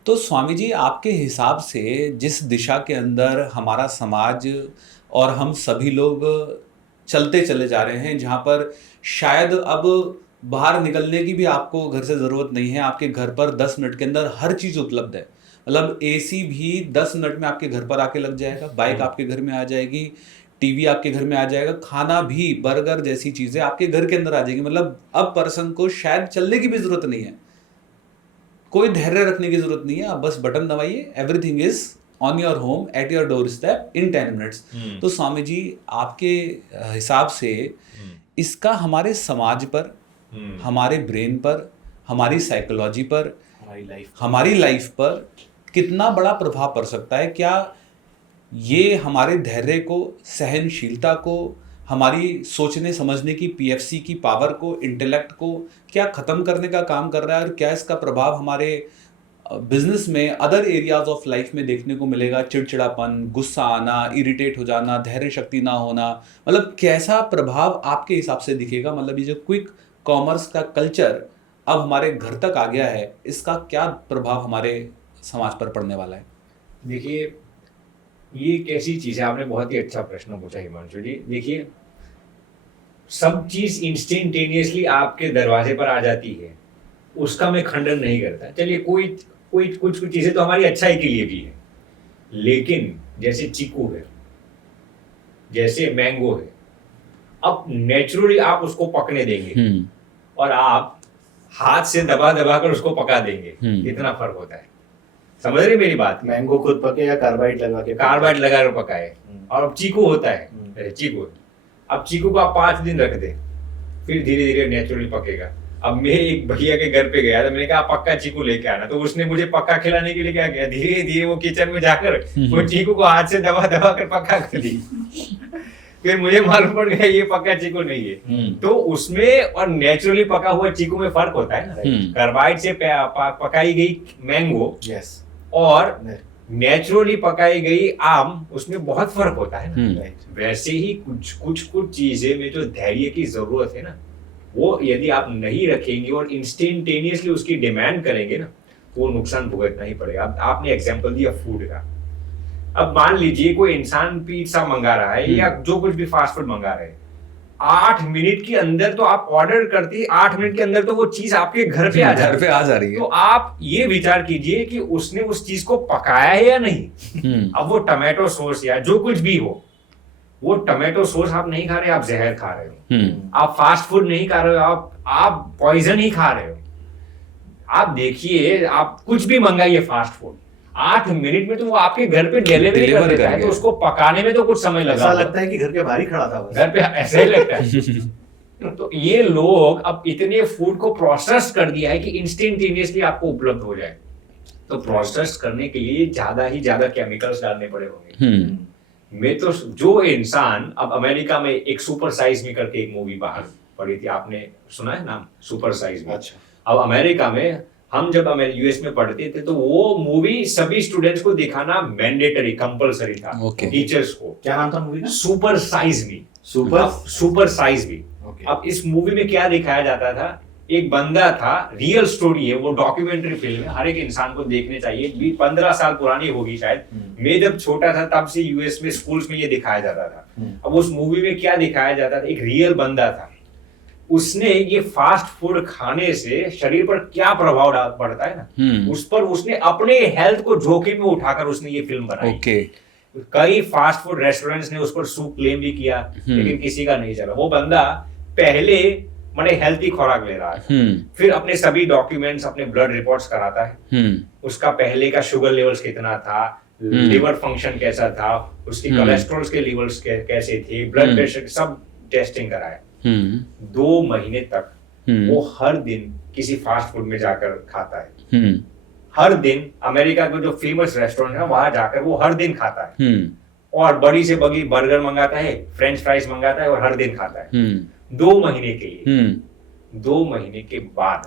तो स्वामी जी, आपके हिसाब से जिस दिशा के अंदर हमारा समाज और हम सभी लोग चलते चले जा रहे हैं, जहाँ पर शायद अब बाहर निकलने की भी आपको घर से ज़रूरत नहीं है, आपके घर पर 10 मिनट के अंदर हर चीज़ उपलब्ध है। मतलब एसी भी 10 मिनट में आपके घर पर आके लग जाएगा, बाइक आपके घर में आ जाएगी, टीवी आपके घर में आ जाएगा, खाना भी बर्गर जैसी चीज़ें आपके घर के अंदर आ जाएगी। मतलब अब पर्सन को शायद चलने की भी ज़रूरत नहीं है, कोई धैर्य रखने की जरूरत नहीं है, आप बस बटन दबाइए, everything is on your home at your door step in 10 minutes. तो स्वामी जी, आपके हिसाब से इसका हमारे समाज पर, हमारे ब्रेन पर, हमारी साइकोलॉजी पर, हमारी लाइफ पर कितना बड़ा प्रभाव पड़ सकता है? क्या ये हमारे धैर्य को, सहनशीलता को, हमारी सोचने समझने की पीएफसी की पावर को, इंटेलेक्ट को क्या ख़त्म करने का काम कर रहा है? और क्या इसका प्रभाव हमारे बिजनेस में, अदर एरियाज ऑफ लाइफ में देखने को मिलेगा? चिड़चिड़ापन, गुस्सा आना, इरिटेट हो जाना, धैर्य शक्ति ना होना, मतलब कैसा प्रभाव आपके हिसाब से दिखेगा? मतलब ये जो क्विक कॉमर्स का कल्चर अब हमारे घर तक आ गया है, इसका क्या प्रभाव हमारे समाज पर पड़ने वाला है? देखिए, ये कैसी चीज़ है, आपने बहुत ही अच्छा प्रश्न पूछा हिमांशु जी। देखिए, सब चीज़ इंस्टेंटेनियसली आपके दरवाजे पर आ जाती है, उसका मैं खंडन नहीं करता। चलिए, कुछ चीज़ें तो हमारी अच्छाई के लिए भी है, लेकिन जैसे चीकू है, जैसे मैंगो है, अब नेचुरली आप उसको पकने देंगे और आप हाथ से दबा दबा कर उसको पका देंगे, कितना फर्क होता है। समझ रहे मेरी बात? मैंगो खुद पके या कार्बाइड लगा कर पकाए। और अब चीकू होता है, चीकू, अब चीकू को आप 5 दिन रख दे, फिर धीरे धीरे नेचुरली पकेगा। अब मैं एक भैया के घर पे गया था, मैंने कहा पक्का चीकू लेके आना, तो उसने मुझे पक्का खिलाने के लिए क्या किया, धीरे धीरे वो किचन में जाकर वो चीकू को हाथ से दबा दबा कर पक्का कर दी। फिर मुझे मालूम पड़ गया ये पक्का चीकू नहीं है। तो उसमें और नेचुरली पका हुआ चीकू में फर्क होता है ना। कार्बाइड से पकाई गई मैंगो और नेचुरली पकाई गई आम, उसमें बहुत फर्क होता है ना। वैसे ही कुछ चीजें में जो धैर्य की जरूरत है ना, वो यदि आप नहीं रखेंगे और इंस्टेंटेनियसली उसकी डिमांड करेंगे ना, तो वो नुकसान भुगतना ही पड़ेगा। आपने एग्जांपल दिया फूड का, अब मान लीजिए कोई इंसान पिज्जा मंगा रहा है या जो कुछ भी फास्ट फूड मंगा रहे हैं, 8 मिनट के अंदर तो आप ऑर्डर करती, 8 मिनट के अंदर तो वो चीज आपके घर पे आ जा रही है। तो आप ये विचार कीजिए कि उसने उस चीज को पकाया है या नहीं। अब वो टमाटो सॉस या जो कुछ भी हो, वो टमाटो सॉस आप नहीं खा रहे, आप जहर खा रहे हो। आप फास्ट फूड नहीं खा रहे हो, आप पॉइजन ही खा रहे हो। आप देखिए, आप कुछ भी मंगाइए फास्ट फूड, 8 मिनट में तो वो आपके घर पे डिलीवरी कर देता है, तो उसको पकाने में तो कुछ समय लगा। ऐसा लगता है कि घर के बाहर ही खड़ा था बस। घर पे ऐसा ही लगता है। तो ये लोग अब इतने फूड को प्रोसेस कर दिया है कि इंस्टेंटेनियसली आपको उपलब्ध हो जाए। तो प्रोसेस करने के लिए ज्यादा ही ज्यादा केमिकल्स डालने पड़े होंगे। मैं तो जो इंसान, अब अमेरिका में एक सुपर साइज मी करके एक मूवी बाहर पड़ी थी, आपने सुना है नाम, सुपर साइज मी? अच्छा। अब अमेरिका में हम जब यूएस में पढ़ते थे तो वो मूवी सभी स्टूडेंट्स को दिखाना मैंडेटरी, कंपलसरी था, टीचर्स को। क्या नाम था मूवी का? सुपर साइज मी। सुपर साइज मी। अब इस मूवी में क्या दिखाया जाता था, एक बंदा था, रियल स्टोरी है, वो डॉक्यूमेंट्री फिल्म है, हर एक इंसान को देखने चाहिए, 15 साल पुरानी होगी शायद। मैं जब छोटा था तब से यूएस में स्कूल्स में ये दिखाया जाता था। अब उस मूवी में क्या दिखाया जाता था, एक रियल बंदा था, उसने ये फास्ट फूड खाने से शरीर पर क्या प्रभाव पड़ता है ना, उस पर उसने अपने हेल्थ को जोखिम में उठाकर उसने ये फिल्म बनाई। कई फास्ट फूड रेस्टोरेंट्स ने उस पर सू क्लेम भी किया, लेकिन किसी का नहीं चला। वो बंदा पहले बड़े हेल्थी खुराक ले रहा है, फिर अपने सभी डॉक्यूमेंट्स, अपने ब्लड रिपोर्ट्स कराता है, उसका पहले का शुगर लेवल्स कितना था, लिवर फंक्शन कैसा था, उसकी कोलेस्ट्रॉल के लेवल्स कैसे थे, ब्लड प्रेशर, सब टेस्टिंग कराया। 2 महीने तक वो हर दिन किसी फास्ट फूड में जाकर खाता है, हर दिन अमेरिका के जो फेमस रेस्टोरेंट है वहां जाकर वो हर दिन खाता है, और बड़ी से बड़ी बर्गर मंगाता है, फ्रेंच फ्राइज मंगाता है और हर दिन खाता है 2 महीने के लिए। 2 महीने के बाद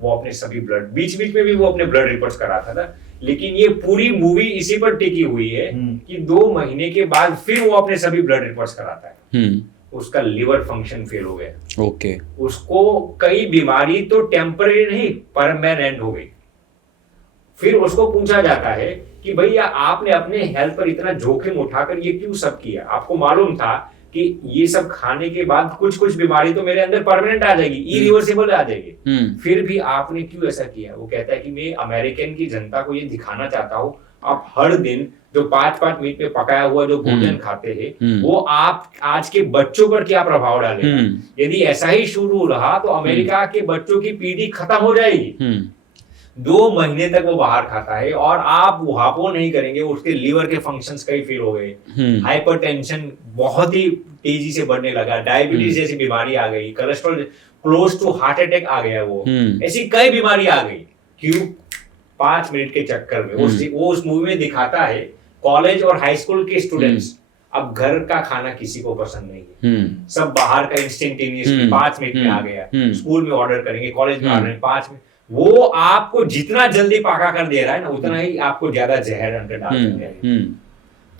वो अपने सभी ब्लड, बीच बीच में भी वो अपने ब्लड रिपोर्ट्स कराता था, लेकिन ये पूरी मूवी इसी पर टिकी हुई है कि 2 महीने के बाद फिर वो अपने सभी ब्लड रिपोर्ट्स कराता है। उसका लिवर फंक्शन फेल हो गया। उसको कई बीमारी तो टेम्पररी नहीं, परमानेंट हो गई। फिर उसको पूछा जाता है कि भैया आपने अपने हेल्थ पर इतना जोखिम उठाकर ये क्यों सब किया? आपको मालूम था कि ये सब खाने के बाद कुछ कुछ बीमारी तो मेरे अंदर परमानेंट आ जाएगी, इरिवर्सिबल आ जाएगी, फिर भी आपने क्यों ऐसा किया? वो कहता है कि मैं अमेरिकन की जनता को ये दिखाना चाहता हूँ, आप हर दिन जो 5-5 मिनट में पकाया हुआ जो भोजन खाते हैं वो आप आज के बच्चों पर क्या प्रभाव डालेगा। यदि ऐसा ही शुरू रहा तो अमेरिका के बच्चों की पीढ़ी खत्म हो जाएगी। 2 महीने तक वो बाहर खाता है और आप वहां नहीं करेंगे, उसके लीवर के फंक्शंस कई फेल हो गए, हाइपरटेंशन बहुत ही तेजी से बढ़ने लगा, डायबिटीज जैसी बीमारी आ गई, cholesterol close to heart attack आ गया, वो ऐसी कई बीमारी आ गई। क्यों? 5 मिनट के चक्कर में। वो उस मूवी में दिखाता है कॉलेज और हाई स्कूल के स्टूडेंट्स, अब घर का खाना किसी को पसंद नहीं है, सब बाहर का इंस्टेंटेनियसली 5 मिनट में आ गया, स्कूल में ऑर्डर करेंगे, कॉलेज में ऑर्डर 5 मिनट। वो आपको जितना जल्दी पका कर दे रहा है ना, उतना ही आपको ज्यादा जहर अंदर डाल देगा।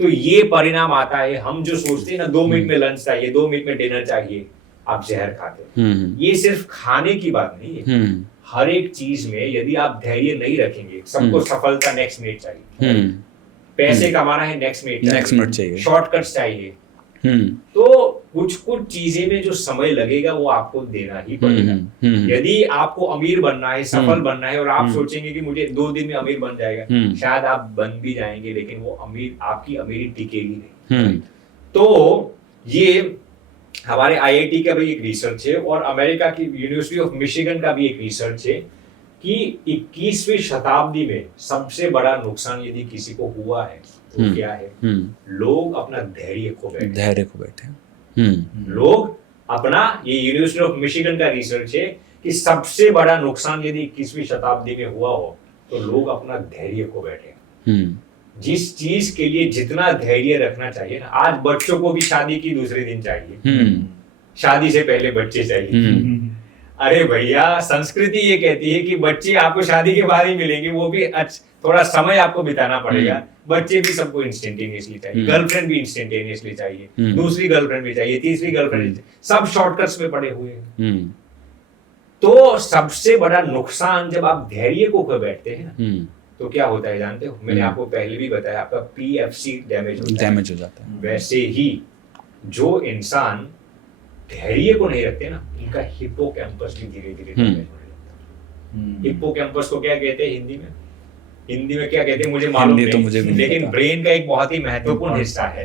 तो ये परिणाम आता है। हम जो सोचते हैं ना 2 मिनट में लंच चाहिए, 2 मिनट में डिनर चाहिए, आप जहर खाते हैं। ये सिर्फ खाने की बात नहीं है, हर एक चीज में यदि आप धैर्य नहीं रखेंगे, सबको सफलता नेक्स्ट मिनट चाहिए, पैसे कमाना है नेक्स्ट मिनट चाहिए, शॉर्टकट्स चाहिए, तो कुछ कुछ चीजें में जो समय लगेगा वो आपको देना ही पड़ेगा। यदि आपको अमीर बनना है, सफल बनना है और आप सोचेंगे कि मुझे 2 दिन में अमीर बन जाएगा, शायद आप बन भी जाएंगे, लेकिन वो आपकी अमीरी टिकेगी नहीं। तो ये हमारे आईआईटी का भी एक रिसर्च है और अमेरिका की यूनिवर्सिटी ऑफ मिशिगन का भी एक रिसर्च है कि 21वीं शताब्दी में सबसे बड़ा नुकसान यदि किसी को हुआ है तो क्या है? लोग अपना धैर्य खो बैठे। लोग अपना, ये यूनिवर्सिटी ऑफ मिशिगन का रिसर्च है कि सबसे बड़ा नुकसान यदि 21वीं शताब्दी में हुआ हो तो लोग अपना धैर्य खो बैठे। जिस चीज के लिए जितना धैर्य रखना चाहिए ना, आज बच्चों को भी शादी की दूसरे दिन चाहिए, शादी से पहले बच्चे चाहिए। अरे भैया, संस्कृति ये कहती है कि बच्चे आपको शादी के बाद ही मिलेंगे, वो भी थोड़ा समय आपको बिताना पड़ेगा। बच्चे भी सबको इंस्टेंटेनियसली चाहिए, गर्लफ्रेंड भी इंस्टेंटेनियसली चाहिए, दूसरी गर्लफ्रेंड भी चाहिए, तीसरी गर्लफ्रेंड, सब शॉर्टकट्स में पड़े हुए हैं। तो सबसे बड़ा नुकसान जब आप धैर्य को खो बैठते हैं ना, तो क्या होता है जानते हो? मैंने आपको पहले भी बताया, आपका पीएफसी डैमेज हो जाता है। वैसे ही जो इंसान धैर्य को नहीं रखते ना, इनका हिप्पोकैम्पस भी धीरे धीरे डैमेज होने लगता है। हिप्पोकैम्पस को क्या कहते हैं हिंदी में? हिंदी में क्या कहते हैं मुझे मालूम नहीं, लेकिन ब्रेन का एक बहुत ही महत्वपूर्ण हिस्सा है।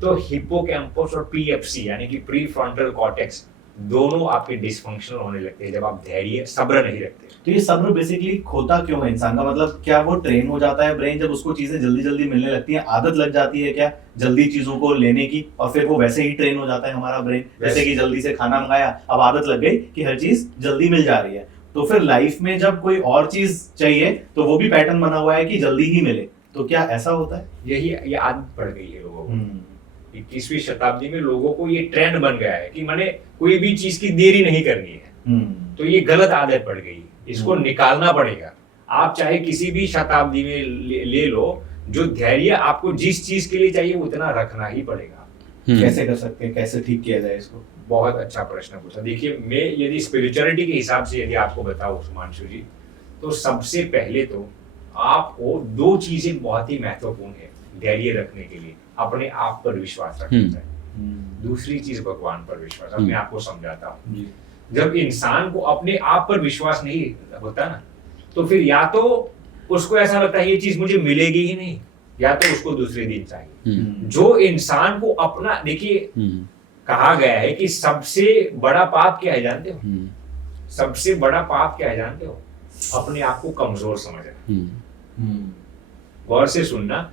तो हिप्पोकैम्पस और पीएफसी यानी कि प्री फ्रंटल कॉर्टेक्स दोनों आपके डिसफंक्शनल होने लगते हैं जब आप धैर्य, सब्र नहीं रखते। तो ये सब्र बेसिकली खोता क्यों है इंसान का? मतलब क्या वो ट्रेन हो जाता है ब्रेन, जब उसको चीजें जल्दी जल्दी मिलने लगती हैं, आदत लग जाती है क्या जल्दी चीजों को लेने की, और फिर वो वैसे ही ट्रेन हो जाता है हमारा ब्रेन? जैसे कि जल्दी से खाना मंगाया, अब आदत लग गई कि हर चीज जल्दी मिल जा रही है, तो फिर लाइफ में जब कोई और चीज चाहिए तो वो भी पैटर्न बना हुआ है कि जल्दी ही मिले, तो क्या ऐसा होता है? ये आदत पड़ गई है लोगों को। 21वीं शताब्दी में लोगों को ये ट्रेंड बन गया है कि माने कोई भी चीज की देरी नहीं करनी है। तो ये गलत आदत पड़ गई, इसको निकालना पड़ेगा। आप चाहे किसी भी शताब्दी में ले लो, जो धैर्य आपको जिस चीज के लिए चाहिए उतना रखना ही पड़ेगा। कैसे कर सकते हैं, कैसे ठीक किया जाए इसको? बहुत अच्छा प्रश्न पूछा। देखिए, मैं यदि स्पिरिचुअलिटी के हिसाब से यदि आपको बताऊं सुमांशु जी, तो सबसे पहले तो आपको 2 चीजें बहुत ही महत्वपूर्ण है धैर्य रखने के लिए। अपने आप पर विश्वास रखना चाहिए, दूसरी चीज भगवान पर विश्वास। अब मैं आपको समझाता हूँ। जब इंसान को अपने आप पर विश्वास नहीं होता ना, तो फिर या तो उसको ऐसा लगता है ये चीज मुझे मिलेगी ही नहीं, या तो उसको दूसरे दिन चाहिए। जो इंसान को अपना, देखिए कहा गया है कि सबसे बड़ा पाप क्या है जानते हो? सबसे बड़ा पाप क्या है जानते हो? अपने आप को कमजोर समझना। गौर से सुनना,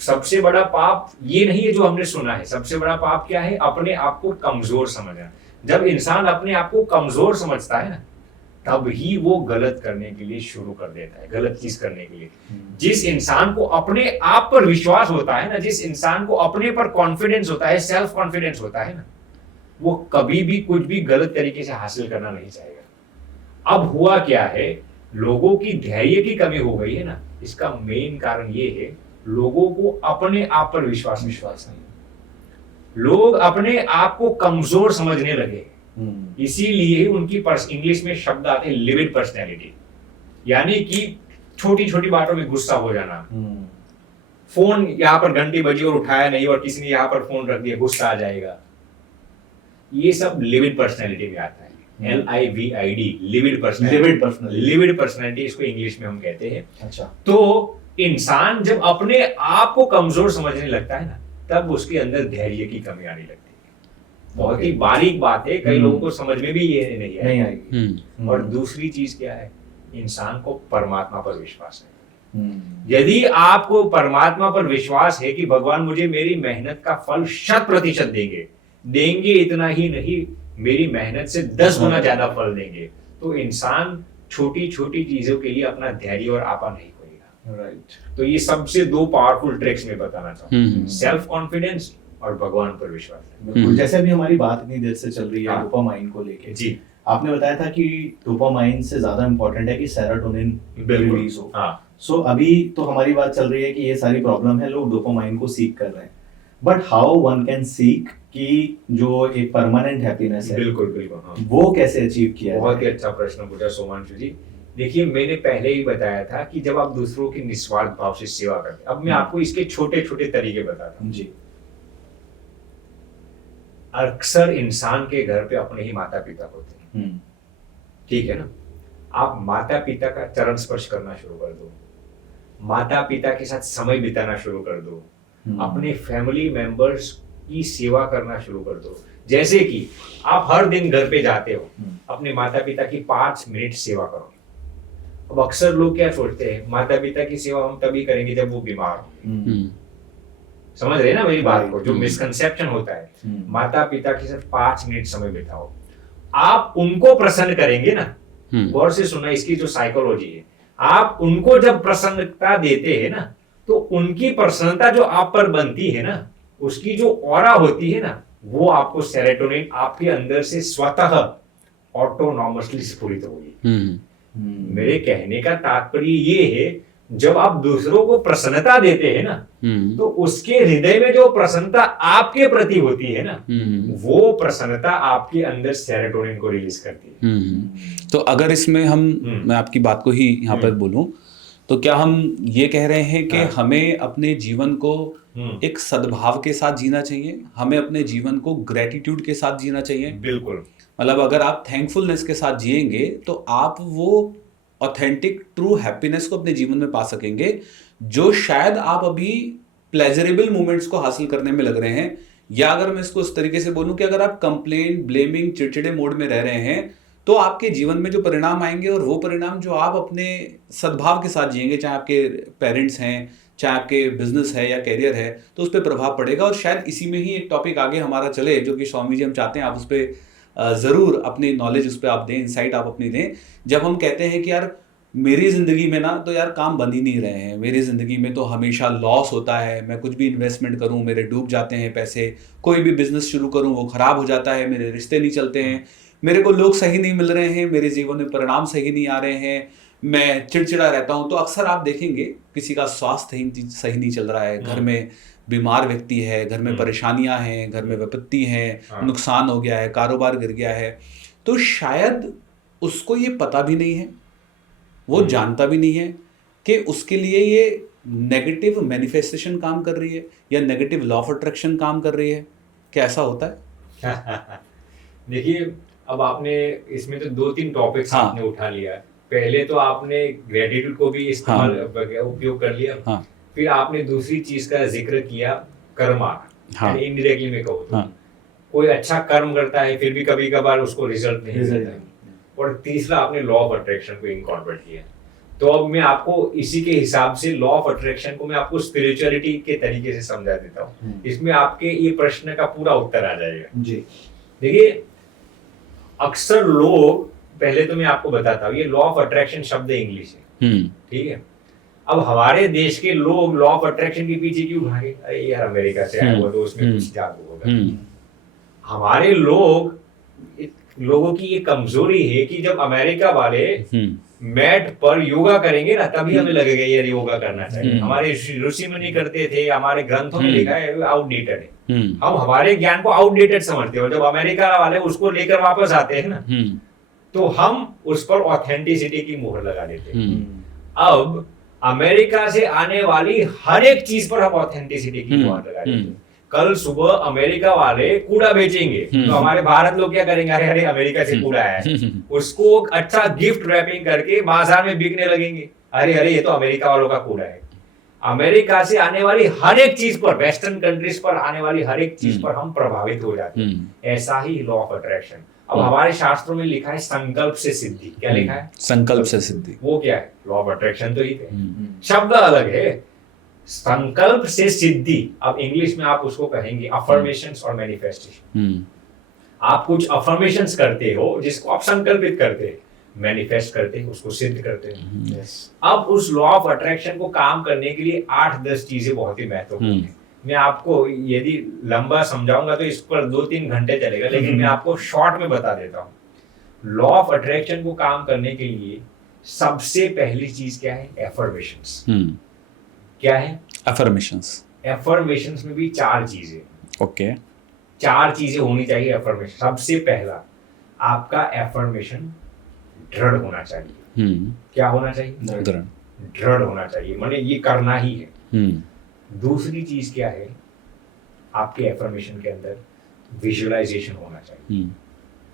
सबसे बड़ा पाप ये नहीं है जो हमने सुना है। सबसे बड़ा पाप क्या है? अपने आप को कमजोर समझना। जब इंसान अपने आप को कमजोर समझता है ना, तब ही वो गलत करने के लिए शुरू कर देता है, गलत चीज करने के लिए। जिस इंसान को अपने आप पर विश्वास होता है ना, जिस इंसान को अपने पर कॉन्फिडेंस होता है, सेल्फ कॉन्फिडेंस होता है ना, वो कभी भी कुछ भी गलत तरीके से हासिल करना नहीं चाहेगा। अब हुआ क्या है, लोगों की धैर्य की कमी हो गई है ना, इसका मेन कारण ये है लोगों को अपने आप पर विश्वास नहीं। लोग अपने आप को कमजोर समझने लगे, इसीलिए उनकी इंग्लिश में शब्द आते हैं लिविड पर्सनैलिटी, यानी कि छोटी छोटी बातों में गुस्सा हो जाना। फोन यहाँ पर घंटी बजी और उठाया नहीं, और किसी ने यहाँ पर फोन रख दिया, गुस्सा आ जाएगा। ये सब लिविड पर्सनैलिटी में आता है। LIVID, लिविड पर्सनैलिटी इसको इंग्लिश में हम कहते हैं। अच्छा। तो इंसान जब अपने आप को कमजोर समझने लगता है ना, तब उसके अंदर धैर्य की कमी आने लगती है। बहुत ही बारीक बात है, कई लोगों को समझ में भी ये नहीं आएगी। और दूसरी चीज क्या है? इंसान को परमात्मा पर विश्वास है। यदि आपको परमात्मा पर विश्वास है कि भगवान मुझे मेरी मेहनत का फल 100% देंगे, इतना ही नहीं, मेरी मेहनत से 10 गुना ज्यादा फल देंगे, तो इंसान छोटी छोटी चीजों के लिए अपना धैर्य और आपा नहीं खोएगा। राइट। तो ये सबसे 2 पावरफुल ट्रिक्स में बताना चाहूँ, सेल्फ कॉन्फिडेंस और भगवान पर विश्वास। जैसे अभी हमारी बात इतनी देर से चल रही है डोपामाइन को लेके, जी, आपने बताया था कि डोपामाइन से ज्यादा इंपॉर्टेंट है कि सेरोटोनिन रिलीज हो। सो अभी तो हमारी बात चल रही है कि ये सारी प्रॉब्लम है, लोग डोपामाइन को सीख कर रहे हैं, but how one can seek कि जो एक परमानेंट हैप्पीनेस है, बिल्कुल वो कैसे अचीव किया? बहुत ही अच्छा प्रश्न पूछा सोमांशु जी। देखिए, मैंने पहले ही बताया था कि जब आप दूसरों की निस्वार्थ भाव से सेवा करते हैं, अब मैं आपको इसके छोटे छोटे तरीके बताता हूँ। जी। अक्सर इंसान के घर पे अपने ही माता पिता होते हैं, ठीक है ना? आप माता पिता का चरण स्पर्श करना शुरू कर दो, माता पिता के साथ समय बिताना शुरू कर दो, अपने फैमिली मेंबर्स की सेवा करना शुरू कर दो। जैसे कि आप हर दिन घर पे जाते हो, अपने माता पिता की 5 मिनट सेवा करो। अब अक्सर लोग क्या सोचते हैं, माता पिता की सेवा हम तभी करेंगे जब वो बीमार होंगे। समझ रहे ना मेरी बात को? जो मिसकंसेप्शन होता है, माता पिता के साथ 5 मिनट समय बिताओ, आप उनको प्रसन्न करेंगे ना। गौर से सुना, इसकी जो साइकोलॉजी है, आप उनको जब प्रसन्नता देते हैं ना, तो उनकी प्रसन्नता जो आप पर बनती है ना, उसकी जो ऑरा होती है ना, वो आपको सेरोटोनिन आपके अंदर से स्वतः ऑटोनॉमसली स्फुरित होगी। मेरे कहने का तात्पर्य ये है, जब आप दूसरों को प्रसन्नता देते हैं ना, तो उसके हृदय में जो प्रसन्नता आपके प्रति होती है ना, वो प्रसन्नता आपके अंदर सेरोटोनिन को रिलीज करती है। तो अगर इसमें मैं आपकी बात को ही यहाँ पर बोलूं, तो क्या हम ये कह रहे हैं कि हमें अपने जीवन को एक सद्भाव के साथ जीना चाहिए, हमें अपने जीवन को ग्रेटिट्यूड के साथ जीना चाहिए? बिल्कुल। मतलब अगर आप थैंकफुलनेस के साथ जिएंगे तो आप वो ऑथेंटिक ट्रू हैप्पीनेस को अपने जीवन में पा सकेंगे, जो शायद आप अभी प्लेजरेबल मोमेंट्स को हासिल करने में लग रहे हैं। या अगर मैं इसको इस तरीके से बोलूं कि अगर आप कंप्लेन, ब्लेमिंग, चिड़चिड़े मोड में रह रहे हैं, तो आपके जीवन में जो परिणाम आएंगे, और वो परिणाम जो आप अपने सद्भाव के साथ जिएंगे, चाहे आपके पेरेंट्स हैं, चाहे आपके बिजनेस है या कैरियर है, तो उस पर प्रभाव पड़ेगा। और शायद इसी में ही एक टॉपिक आगे हमारा चले, जो कि स्वामी जी हम चाहते हैं आप उस पर ज़रूर अपनी नॉलेज उस पर आप दें, इंसाइट आप अपनी दें। जब हम कहते हैं कि यार मेरी ज़िंदगी में ना तो यार काम बन ही नहीं रहे हैं, मेरी ज़िंदगी में तो हमेशा लॉस होता है, मैं कुछ भी इन्वेस्टमेंट करूं मेरे डूब जाते हैं पैसे, कोई भी बिजनेस शुरू करूं वो ख़राब हो जाता है, मेरे रिश्ते नहीं चलते हैं, मेरे को लोग सही नहीं मिल रहे हैं, मेरे जीवन में परिणाम सही नहीं आ रहे हैं, मैं चिड़चिड़ा रहता हूं। तो अक्सर आप देखेंगे किसी का स्वास्थ्य सही नहीं चल रहा है, घर में बीमार व्यक्ति है, घर में परेशानियां हैं, घर में विपत्ति है, नुकसान हो गया है, कारोबार गिर गया है, तो शायद उसको ये पता भी नहीं है, वो जानता भी नहीं है कि उसके लिए ये नेगेटिव मैनिफेस्टेशन काम कर रही है या नेगेटिव लॉ ऑफ अट्रैक्शन काम कर रही है। क्या ऐसा होता है? देखिए, अब आपने इसमें तो 2-3 टॉपिक्स आपने उठा लिया। पहले तो आपने ग्रेटिट्यूड को भी इस्तेमाल उपयोग कर लिया, फिर आपने दूसरी चीज का जिक्र किया, कर्मा। इनडायरेक्टली में कहूँ तो कोई अच्छा कर्म करता है फिर भी कभी कभार उसको रिजल्ट नहीं मिलता है। और तीसरा आपने लॉ ऑफ अट्रैक्शन को इनकॉर्पोरेट किया। तो अब मैं आपको इसी के हिसाब से लॉ ऑफ अट्रैक्शन को मैं आपको स्पिरिचुअलिटी के तरीके से समझा देता हूँ। इसमें आपके ये प्रश्न का पूरा उत्तर आ जाएगा जी। देखिए, अक्सर लोग, पहले तो मैं आपको बताता हूँ, ये लॉ ऑफ अट्रैक्शन शब्द इंग्लिश है, ठीक है। अब हमारे देश के लोग लॉ ऑफ अट्रैक्शन के पीछे क्यों भागे? अरे यार अमेरिका से आया हुआ तो उसमें कुछ जादू होगा। हमारे लोगों की ये कमजोरी है कि जब अमेरिका वाले मैट पर योगा करेंगे ना तभी हमें लगेगा यार योगा करना चाहिए। हमारे ऋषि मुनि करते थे, हमारे ग्रंथों में लिखा है, आउटडेटेड है। हम हमारे ज्ञान को आउटडेटेड समझते हैं और जब अमेरिका वाले उसको लेकर वापस आते हैं ना तो हम उस पर ऑथेंटिसिटी की मोहर लगा देते हैं। अब अमेरिका से आने वाली हर एक चीज पर हम ऑथेंटिसिटी की मोहर लगा देते हैं। कल सुबह अमेरिका वाले कूड़ा बेचेंगे तो हमारे भारत लोग क्या करेंगे? अरे अरे अमेरिका से कूड़ा है, उसको अच्छा गिफ्ट रैपिंग करके बाजार में बिकने लगेंगे। अरे अरे ये तो अमेरिका वालों का कूड़ा है। अमेरिका से आने वाली हर एक चीज पर, वेस्टर्न कंट्रीज पर आने वाली हर एक चीज पर हम प्रभावित हो जाते हैं। ऐसा ही लॉ ऑफ अट्रैक्शन। अब हमारे शास्त्रों में लिखा है संकल्प से सिद्धि। क्या लिखा है? संकल्प से सिद्धि। वो क्या है? लॉ ऑफ अट्रैक्शन तो ही है, शब्द अलग है। संकल्प से सिद्धि, अब इंग्लिश में आप उसको कहेंगे अफर्मेशंस और मैनिफेस्टेशन। आप कुछ अफर्मेशंस करते हो जिसको आप संकल्पित करते हैं, मैनिफेस्ट करते हैं, उसको सिद्ध करते हैं। अब उस लॉ ऑफ अट्रैक्शन को काम करने के लिए 8-10 चीजें बहुत ही महत्वपूर्ण है। मैं आपको यदि लंबा समझाऊंगा तो इस पर 2-3 घंटे चलेगा, लेकिन मैं आपको शॉर्ट में बता देता हूँ। लॉ ऑफ अट्रैक्शन को काम करने के लिए सबसे पहली चीज क्या है? एफर्मेशंस। क्या है? अफर्मेशंस। एफर्मेशंस में भी 4 चीजें, ओके, 4 चीजें होनी चाहिए एफर्मेशन। सबसे पहला, आपका एफर्मेशन दृढ़ होना चाहिए। क्या होना चाहिए? दृढ़ होना चाहिए, माने ये करना ही है। दूसरी चीज क्या है? आपके एफर्मेशन के अंदर विजुअलाइजेशन होना चाहिए।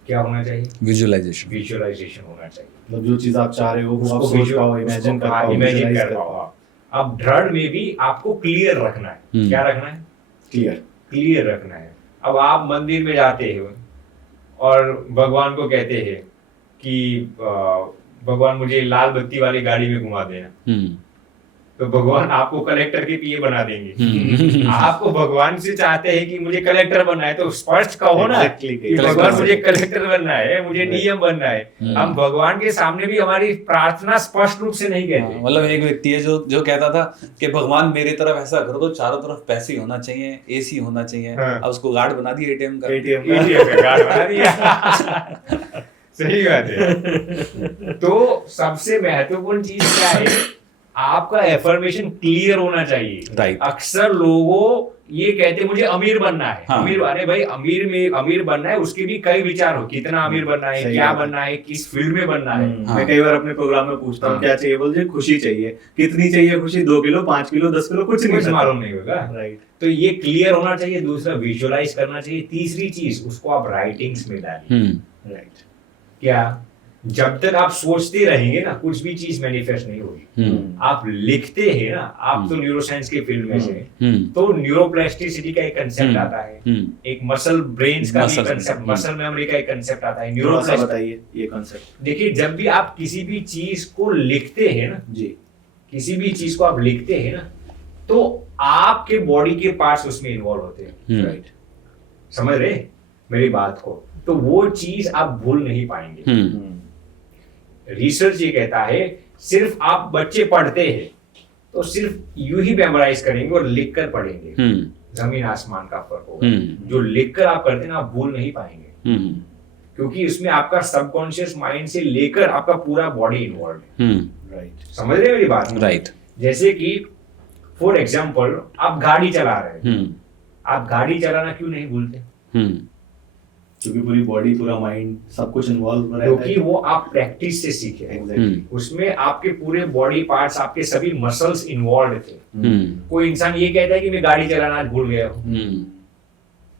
क्या होना चाहिए? विजुअलाइजेशन। विजुअलाइजेशन होना चाहिए, मतलब जो चीज आप चाह रहे हो वो आप सोच पाओ, इमेजिन कर पाओ। अब दृढ़ में भी आपको क्लियर रखना है। क्या रखना है? क्लियर रखना है। अब आप मंदिर में जाते हो और भगवान को कहते हैं कि भगवान मुझे लाल बत्ती वाली गाड़ी में घुमा देना, तो भगवान आपको कलेक्टर के पीए बना देंगे। आपको भगवान से चाहते हैं कि मुझे कलेक्टर बनना है तो स्पष्ट कहो ना कि भगवान मुझे कलेक्टर बनना है, मुझे डीएम बनना है। हम भगवान के सामने भी हमारी प्रार्थना स्पष्ट रूप से नहीं कहते। मतलब एक व्यक्ति है जो कहता था कि भगवान मेरी तरफ ऐसा करो तो चारों तरफ पैसे होना चाहिए, एसी होना चाहिए। अब उसको गार्ड बना दिया, एटीएम का गार्ड बना दिया। सही बात है। तो सबसे महत्वपूर्ण चीज क्या है? आपका एफर्मेशन क्लियर होना चाहिए। राइट। अक्सर लोगों ये कहते मुझे अमीर बनना है। अमीर, अरे भाई अमीर बनना है, उसके भी कई विचार हो, कितना अमीर बनना है, क्या बनना है, किस फील्ड में बनना है। मैं कई बार अपने प्रोग्राम में पूछता हूँ क्या चाहिए, बोलते खुशी चाहिए। कितनी चाहिए खुशी? 2 किलो, 5 किलो, 10 किलो, कुछ मालूम नहीं होगा। राइट। तो ये क्लियर होना चाहिए। दूसरा, विजुअलाइज करना चाहिए। तीसरी चीज, उसको आप राइटिंग्स में डालिए। राइट। क्या? जब तक आप सोचते रहेंगे ना कुछ भी चीज मैनिफेस्ट नहीं होगी। आप लिखते हैं ना, आप तो न्यूरोसाइंस के फील्ड में से, तो न्यूरोप्लास्टिसिटी का एक कंसेप्ट आता है, एक मसल ब्रेन्स का भी कंसेप्ट, मसल मेमोरी का एक कंसेप्ट आता है। न्यूरोप्लास्टिसिटी, बताइए ये कंसेप्ट। देखिए, जब भी आप किसी भी चीज को लिखते हैं ना जी, किसी भी चीज को आप लिखते हैं ना, तो आपके बॉडी के पार्ट्स उसमें इन्वॉल्व होते हैं। राइट। समझ रहे मेरी बात को? तो वो चीज आप भूल नहीं पाएंगे। रिसर्च ये कहता है सिर्फ आप बच्चे पढ़ते हैं तो सिर्फ यूं ही मेमोराइज करेंगे और लिख कर पढ़ेंगे, जमीन आसमान का फर्क होगा। जो लिख कर आप करते हैं ना, आप भूल नहीं पाएंगे, क्योंकि उसमें आपका सबकॉन्शियस माइंड से लेकर आपका पूरा बॉडी इन्वॉल्व है। राइट, समझ रहे हैं मेरी बात? राइट। जैसे कि फॉर एग्जाम्पल आप गाड़ी चला रहे हैं, आप गाड़ी चलाना क्यों नहीं भूलते? क्योंकि पूरी बॉडी, पूरा माइंड, सब कुछ इन्वॉल्व रहता है, क्योंकि वो आप प्रैक्टिस से सीखे हैं। एग्जैक्टली। उसमें आपके पूरे बॉडी पार्ट्स, आपके सभी मसल्स इन्वॉल्व थे। कोई इंसान ये कहता है कि मैं गाड़ी चलाना आज भूल गया हूँ,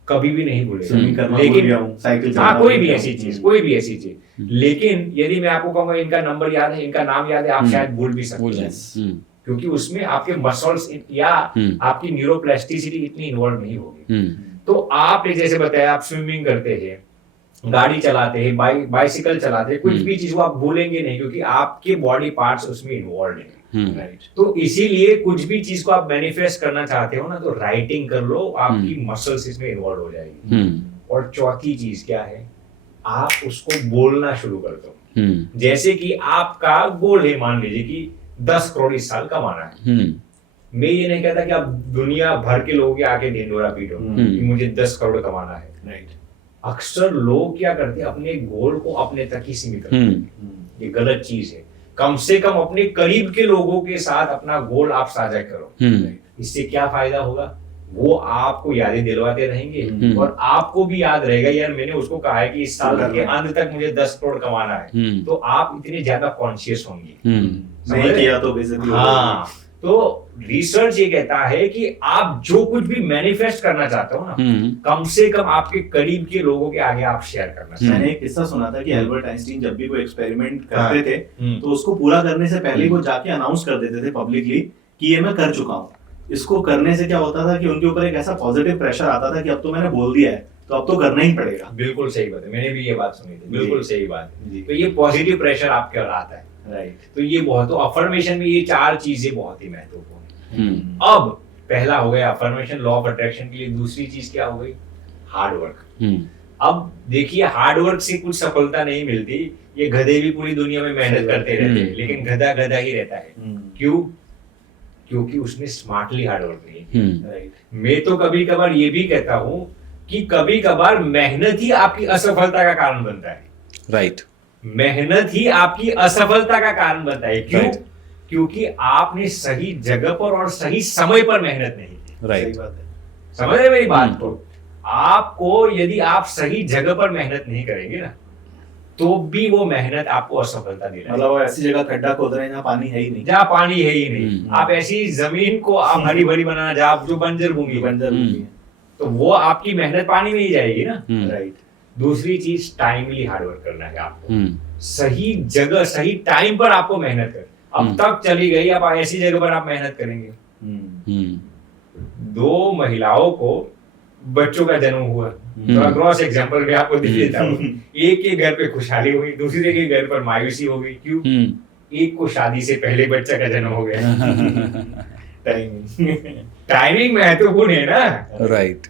कभी भी नहीं भूलेगा। स्विमिंग करना भूल गया हूँ, साइकिल चलाना, हाँ, कोई भी ऐसी चीज, कोई भी ऐसी चीज। लेकिन यदि मैं आपको कहूंगा इनका नंबर याद है, इनका नाम याद है, आप शायद भूल भी सकते हैं, क्योंकि उसमें आपके मसल्स या आपकी न्यूरोप्लास्टिसिटी इतनी इन्वॉल्व नहीं होगी। तो आपने जैसे बताया, आप स्विमिंग करते हैं, गाड़ी चलाते हैं, बाइसिकल चलाते हैं, कुछ भी चीज को आप भूलेंगे नहीं, क्योंकि आपके बॉडी पार्ट्स उसमें इन्वॉल्व हैं। राइट। तो इसीलिए कुछ भी चीज को आप मैनिफेस्ट करना चाहते हो ना, तो राइटिंग कर लो, आपकी मसल्स इसमें इन्वॉल्व हो जाएगी। और चौथी चीज क्या है, आप उसको बोलना शुरू कर दो। जैसे कि आपका गोल है, मान लीजिए कि 10 करोड़ इस साल कमाना है। मैं ये नहीं कहता कि आप दुनिया भर के लोगों के आके ढिंडोरा पीटो कि मुझे 10 करोड़ कमाना है। राइट। अक्सर लोग क्या करते हैं, अपने गोल को अपने तक ही सीमित करते हैं। ये गलत चीज है। कम से कम अपने करीब के लोगों के साथ अपना गोल आप साझा करो। इससे क्या फायदा होगा, वो आपको यादें दिलवाते रहेंगे और आपको भी याद रहेगा, यार मैंने उसको कहा है कि इस साल के अंत तक मुझे 10 करोड़ कमाना है। तो आप इतने ज्यादा कॉन्शियस होंगे। नहीं किया तो बेइज्जती होगी। हाँ, तो रिसर्च ये कहता है कि आप जो कुछ भी मैनिफेस्ट करना चाहते हो ना, कम से कम आपके करीब के लोगों के आगे आप शेयर करना चाहिए। मैंने एक किस्सा सुना था कि एल्बर्ट आइंस्टीन जब भी कोई एक्सपेरिमेंट करते थे, तो उसको पूरा करने से पहले वो जाके अनाउंस कर देते थे पब्लिकली कि ये मैं कर चुका हूँ। इसको करने से क्या होता था कि उनके ऊपर एक ऐसा पॉजिटिव प्रेशर आता था कि अब तो मैंने बोल दिया है, तो अब तो करना ही पड़ेगा। बिल्कुल सही बात है, मैंने भी ये बात सुनी थी, बिल्कुल सही बात है। तो ये पॉजिटिव प्रेशर आपके ऊपर आता है। राइट। तो ये बहुत, तो अफर्मेशन में ये 4 चीजें बहुत ही महत्वपूर्ण है। अब पहला हो गया अफर्मेशन, लॉ ऑफ अट्रैक्शन के लिए। दूसरी चीज क्या हो गई, हार्ड वर्क। अब देखिए, हार्ड वर्क से कुछ सफलता नहीं मिलती। ये गधे भी पूरी दुनिया में मेहनत करते रहते हैं, लेकिन गधा गधा ही रहता है। क्यों? क्योंकि उसने स्मार्टली हार्ड वर्क नहीं किया। राइट। मैं तो कभी कभार ये भी कहता हूँ कि कभी कभार मेहनत ही आपकी असफलता का कारण बनता है। राइट। मेहनत ही आपकी असफलता का कारण बनता है। क्यों? क्योंकि आपने सही जगह पर और सही समय पर मेहनत नहीं की। राइट। सही बात है। समझ रहे मेरी बात को? आपको यदि आप सही जगह पर मेहनत नहीं करेंगे ना, तो भी वो मेहनत आपको असफलता दे रहा है। मतलब ऐसी जगह खड्डा खोद रहे हैं जहाँ पानी है ही नहीं, जहाँ पानी है ही नहीं। आप ऐसी जमीन को आप हरी भरी बनाना, जहाँ जो बंजर भूमि है, बंजर भूमि है, तो वो आपकी मेहनत पानी में ही जाएगी ना। राइट। दूसरी चीज, टाइमली हार्ड वर्क करना है आपको। सही जगह सही टाइम पर आपको मेहनत कर। अब तक चली गई, अब ऐसी जगह पर आप मेहनत करेंगे। 2 महिलाओं को बच्चों का जन्म हुआ, तो क्रॉस एग्जांपल में आपको दिख देता हूँ। एक के घर पे खुशहाली हुई, दूसरे के घर पर मायूसी हो गई। क्यों? एक को शादी से पहले बच्चा का जन्म हो गया। टाइमिंग महत्वपूर्ण है ना। राइट।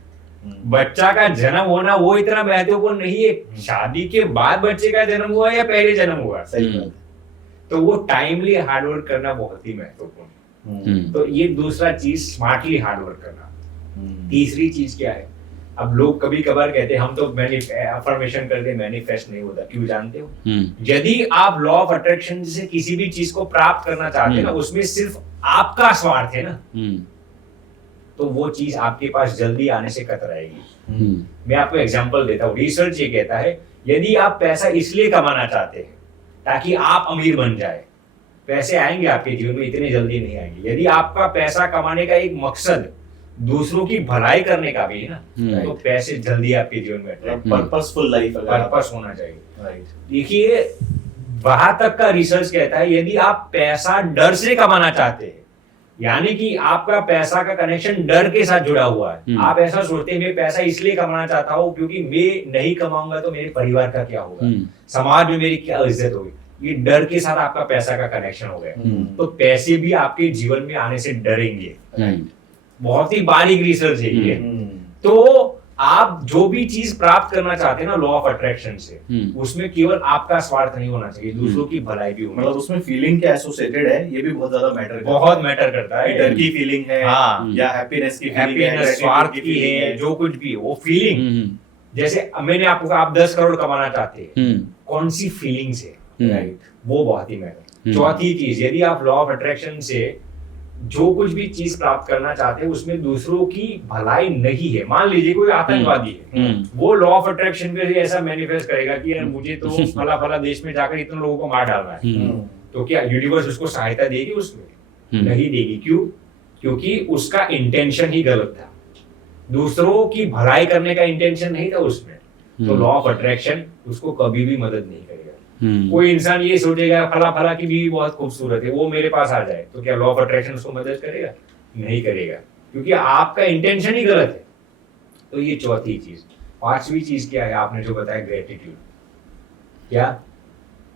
बच्चा का जन्म होना वो इतना महत्वपूर्ण नहीं है, शादी के बाद बच्चे का जन्म हुआ या पहले जन्म हुआ। सही बात। तो वो टाइमली हार्ड वर्क करना बहुत ही महत्वपूर्ण है। तो ये दूसरा चीज, स्मार्टली हार्ड वर्क करना। तीसरी चीज क्या है, अब लोग कभी कभार कहते हैं हम तो अफर्मेशन करते, मैनिफेस्ट नहीं होता। क्यों जानते हो? यदि आप लॉ ऑफ अट्रैक्शन से किसी भी चीज को प्राप्त करना चाहते हैं ना, उसमें सिर्फ आपका स्वार्थ है ना, तो वो चीज आपके पास जल्दी आने से कतराएगी। मैं आपको एग्जांपल देता हूँ। रिसर्च ये कहता है, यदि आप पैसा इसलिए कमाना चाहते हैं ताकि आप अमीर बन जाए, पैसे आएंगे आपके जीवन में, इतने जल्दी नहीं आएंगे। यदि आपका पैसा कमाने का एक मकसद दूसरों की भलाई करने का भी है ना, तो पैसे जल्दी आपके जीवन में आएंगे। पर्पसफुल लाइफ, पर्पस होना चाहिए। देखिए, वहां तक का रिसर्च कहता है, यदि आप पैसा डर से कमाना चाहते हैं, यानी कि आपका पैसा का कनेक्शन डर के साथ जुड़ा हुआ है, आप ऐसा सोचते हैं मैं पैसा इसलिए कमाना चाहता हूँ क्योंकि मैं नहीं कमाऊंगा तो मेरे परिवार का क्या होगा, समाज में मेरी क्या इज्जत होगी, ये डर के साथ आपका पैसा का कनेक्शन हो गया, तो पैसे भी आपके जीवन में आने से डरेंगे। बहुत ही बारीक रिसर्च है ये। तो आप जो भी चीज प्राप्त करना चाहते हैं ना लॉ ऑफ अट्रैक्शन से, उसमें केवल आपका स्वार्थ नहीं होना चाहिए, दूसरों की भलाई भी होनी मतलब उसमें फीलिंग क्या एसोसिएटेड है ये भी बहुत ज्यादा मैटर बहुत मैटर करता है। डर की फीलिंग है हाँ, या हैप्पीनेस की फीलिंग हैप्पीनेस, स्वार्थ की है, जो कुछ भी वो फीलिंग। जैसे मैंने आपको कहा आप 10 करोड़ कमाना चाहते हैं, कौन सी फीलिंग्स है, राइट, वो बहुत ही मैटर। चौथी चीज, यदि आप लॉ ऑफ अट्रैक्शन से जो कुछ भी चीज प्राप्त करना चाहते हैं उसमें दूसरों की भलाई नहीं है, मान लीजिए कोई आतंकवादी है, वो लॉ ऑफ अट्रैक्शन पे ऐसा मैनिफेस्ट करेगा कि यार मुझे तो फला फला देश में जाकर इतने लोगों को मार डालना है, तो क्या यूनिवर्स उसको सहायता देगी? उसमें नहीं देगी। क्यों? क्योंकि उसका इंटेंशन ही गलत था, दूसरों की भलाई करने का इंटेंशन नहीं था उसमें, तो लॉ ऑफ अट्रैक्शन उसको कभी भी मदद नहीं करेगा। कोई इंसान ये सोचेगा फला फला की बीवी बहुत खूबसूरत है, वो मेरे पास आ जाए, तो क्या लॉ ऑफ अट्रैक्शन उसको मदद करेगा? नहीं करेगा, क्योंकि आपका इंटेंशन ही गलत है। तो ये चौथी चीज। पांचवी चीज क्या है आपने जो बताया, ग्रेटिट्यूड। क्या?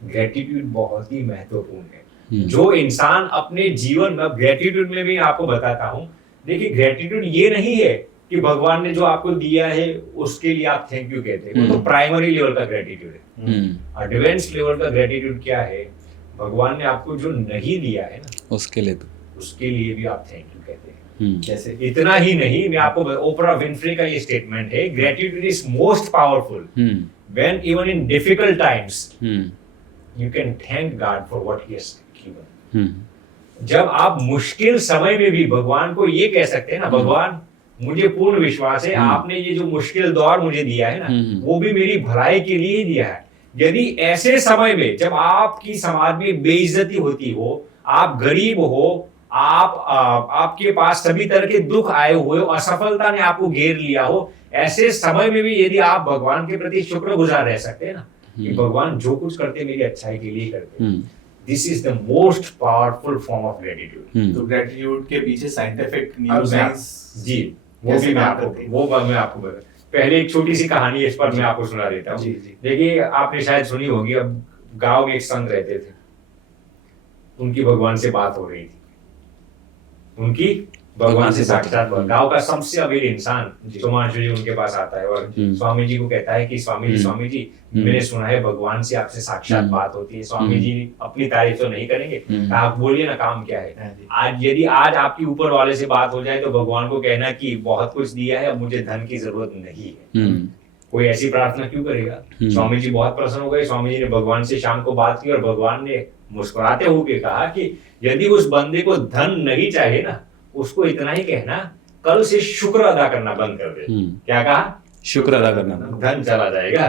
ग्रेटिट्यूड बहुत ही महत्वपूर्ण है। जो इंसान अपने जीवन में, ग्रेटिट्यूड में भी आपको बताता हूं, देखिए ग्रेटिट्यूड ये नहीं है कि भगवान ने जो आपको दिया है उसके लिए आप थैंक यू कहते हैं, वो तो प्राइमरी लेवल का ग्रेटिट्यूड है। एडवांस लेवल का ग्रेटिट्यूड क्या है? भगवान ने आपको जो नहीं दिया है ना उसके लिए भी आप थैंक यू कहते हैं। जैसे इतना ही नहीं, मैं आपको, ओपरा विनफ्रे का ये स्टेटमेंट है, gratitude is most powerful when even in difficult times you can thank God for what he has given. जब आप मुश्किल समय में भी भगवान को ये कह सकते हैं ना, भगवान मुझे पूर्ण विश्वास है आपने ये जो मुश्किल दौर मुझे दिया है ना, वो भी मेरी भलाई के लिए ही दिया है। यदि ऐसे समय में जब आपकी समाज में बेइज्जती होती हो, आप गरीब हो, आपके पास सभी तरह के दुख आए हुए हो, असफलता ने आपको घेर लिया हो, ऐसे समय में भी यदि आप भगवान के प्रति शुक्रगुजार रह सकते हैं ना, कि भगवान जो कुछ करते मेरी अच्छाई के लिए करते हैं, this is the most powerful form of gratitude. तो ग्रेटिट्यूड के पीछे साइंटिफिक न्यूरोसाइंस जी वो भी मैं आपको पहले एक छोटी सी कहानी इस पर मैं आपको सुना देता हूँ। देखिए आपने शायद सुनी होगी, अब गांव में एक संत रहते थे, उनकी भगवान से बात हो रही थी, उनकी भगवान से साक्षात। गांव का सबसे अमीर इंसान सोमांशु जी उनके पास आता है और स्वामी जी को कहता है कि स्वामी जी मैंने सुना है भगवान से आपसे साक्षात बात होती है। स्वामी जी अपनी तारीफ तो नहीं करेंगे, आप बोलिए ना काम क्या है। यदि आज आपकी ऊपर वाले से बात हो जाए तो भगवान को कहना कि बहुत कुछ दिया है, अब मुझे धन की जरूरत नहीं है। कोई ऐसी प्रार्थना क्यों करेगा? स्वामी जी बहुत प्रसन्न हो गए। स्वामी जी ने भगवान से शाम को बात की और भगवान ने मुस्कुराते हुए कहा कि यदि उस बंदे को धन नहीं चाहिए ना, उसको इतना ही कहना, कल से शुक्र अदा करना बंद कर दे। क्या कहा? शुक्र अदा करना, धन चला जाएगा।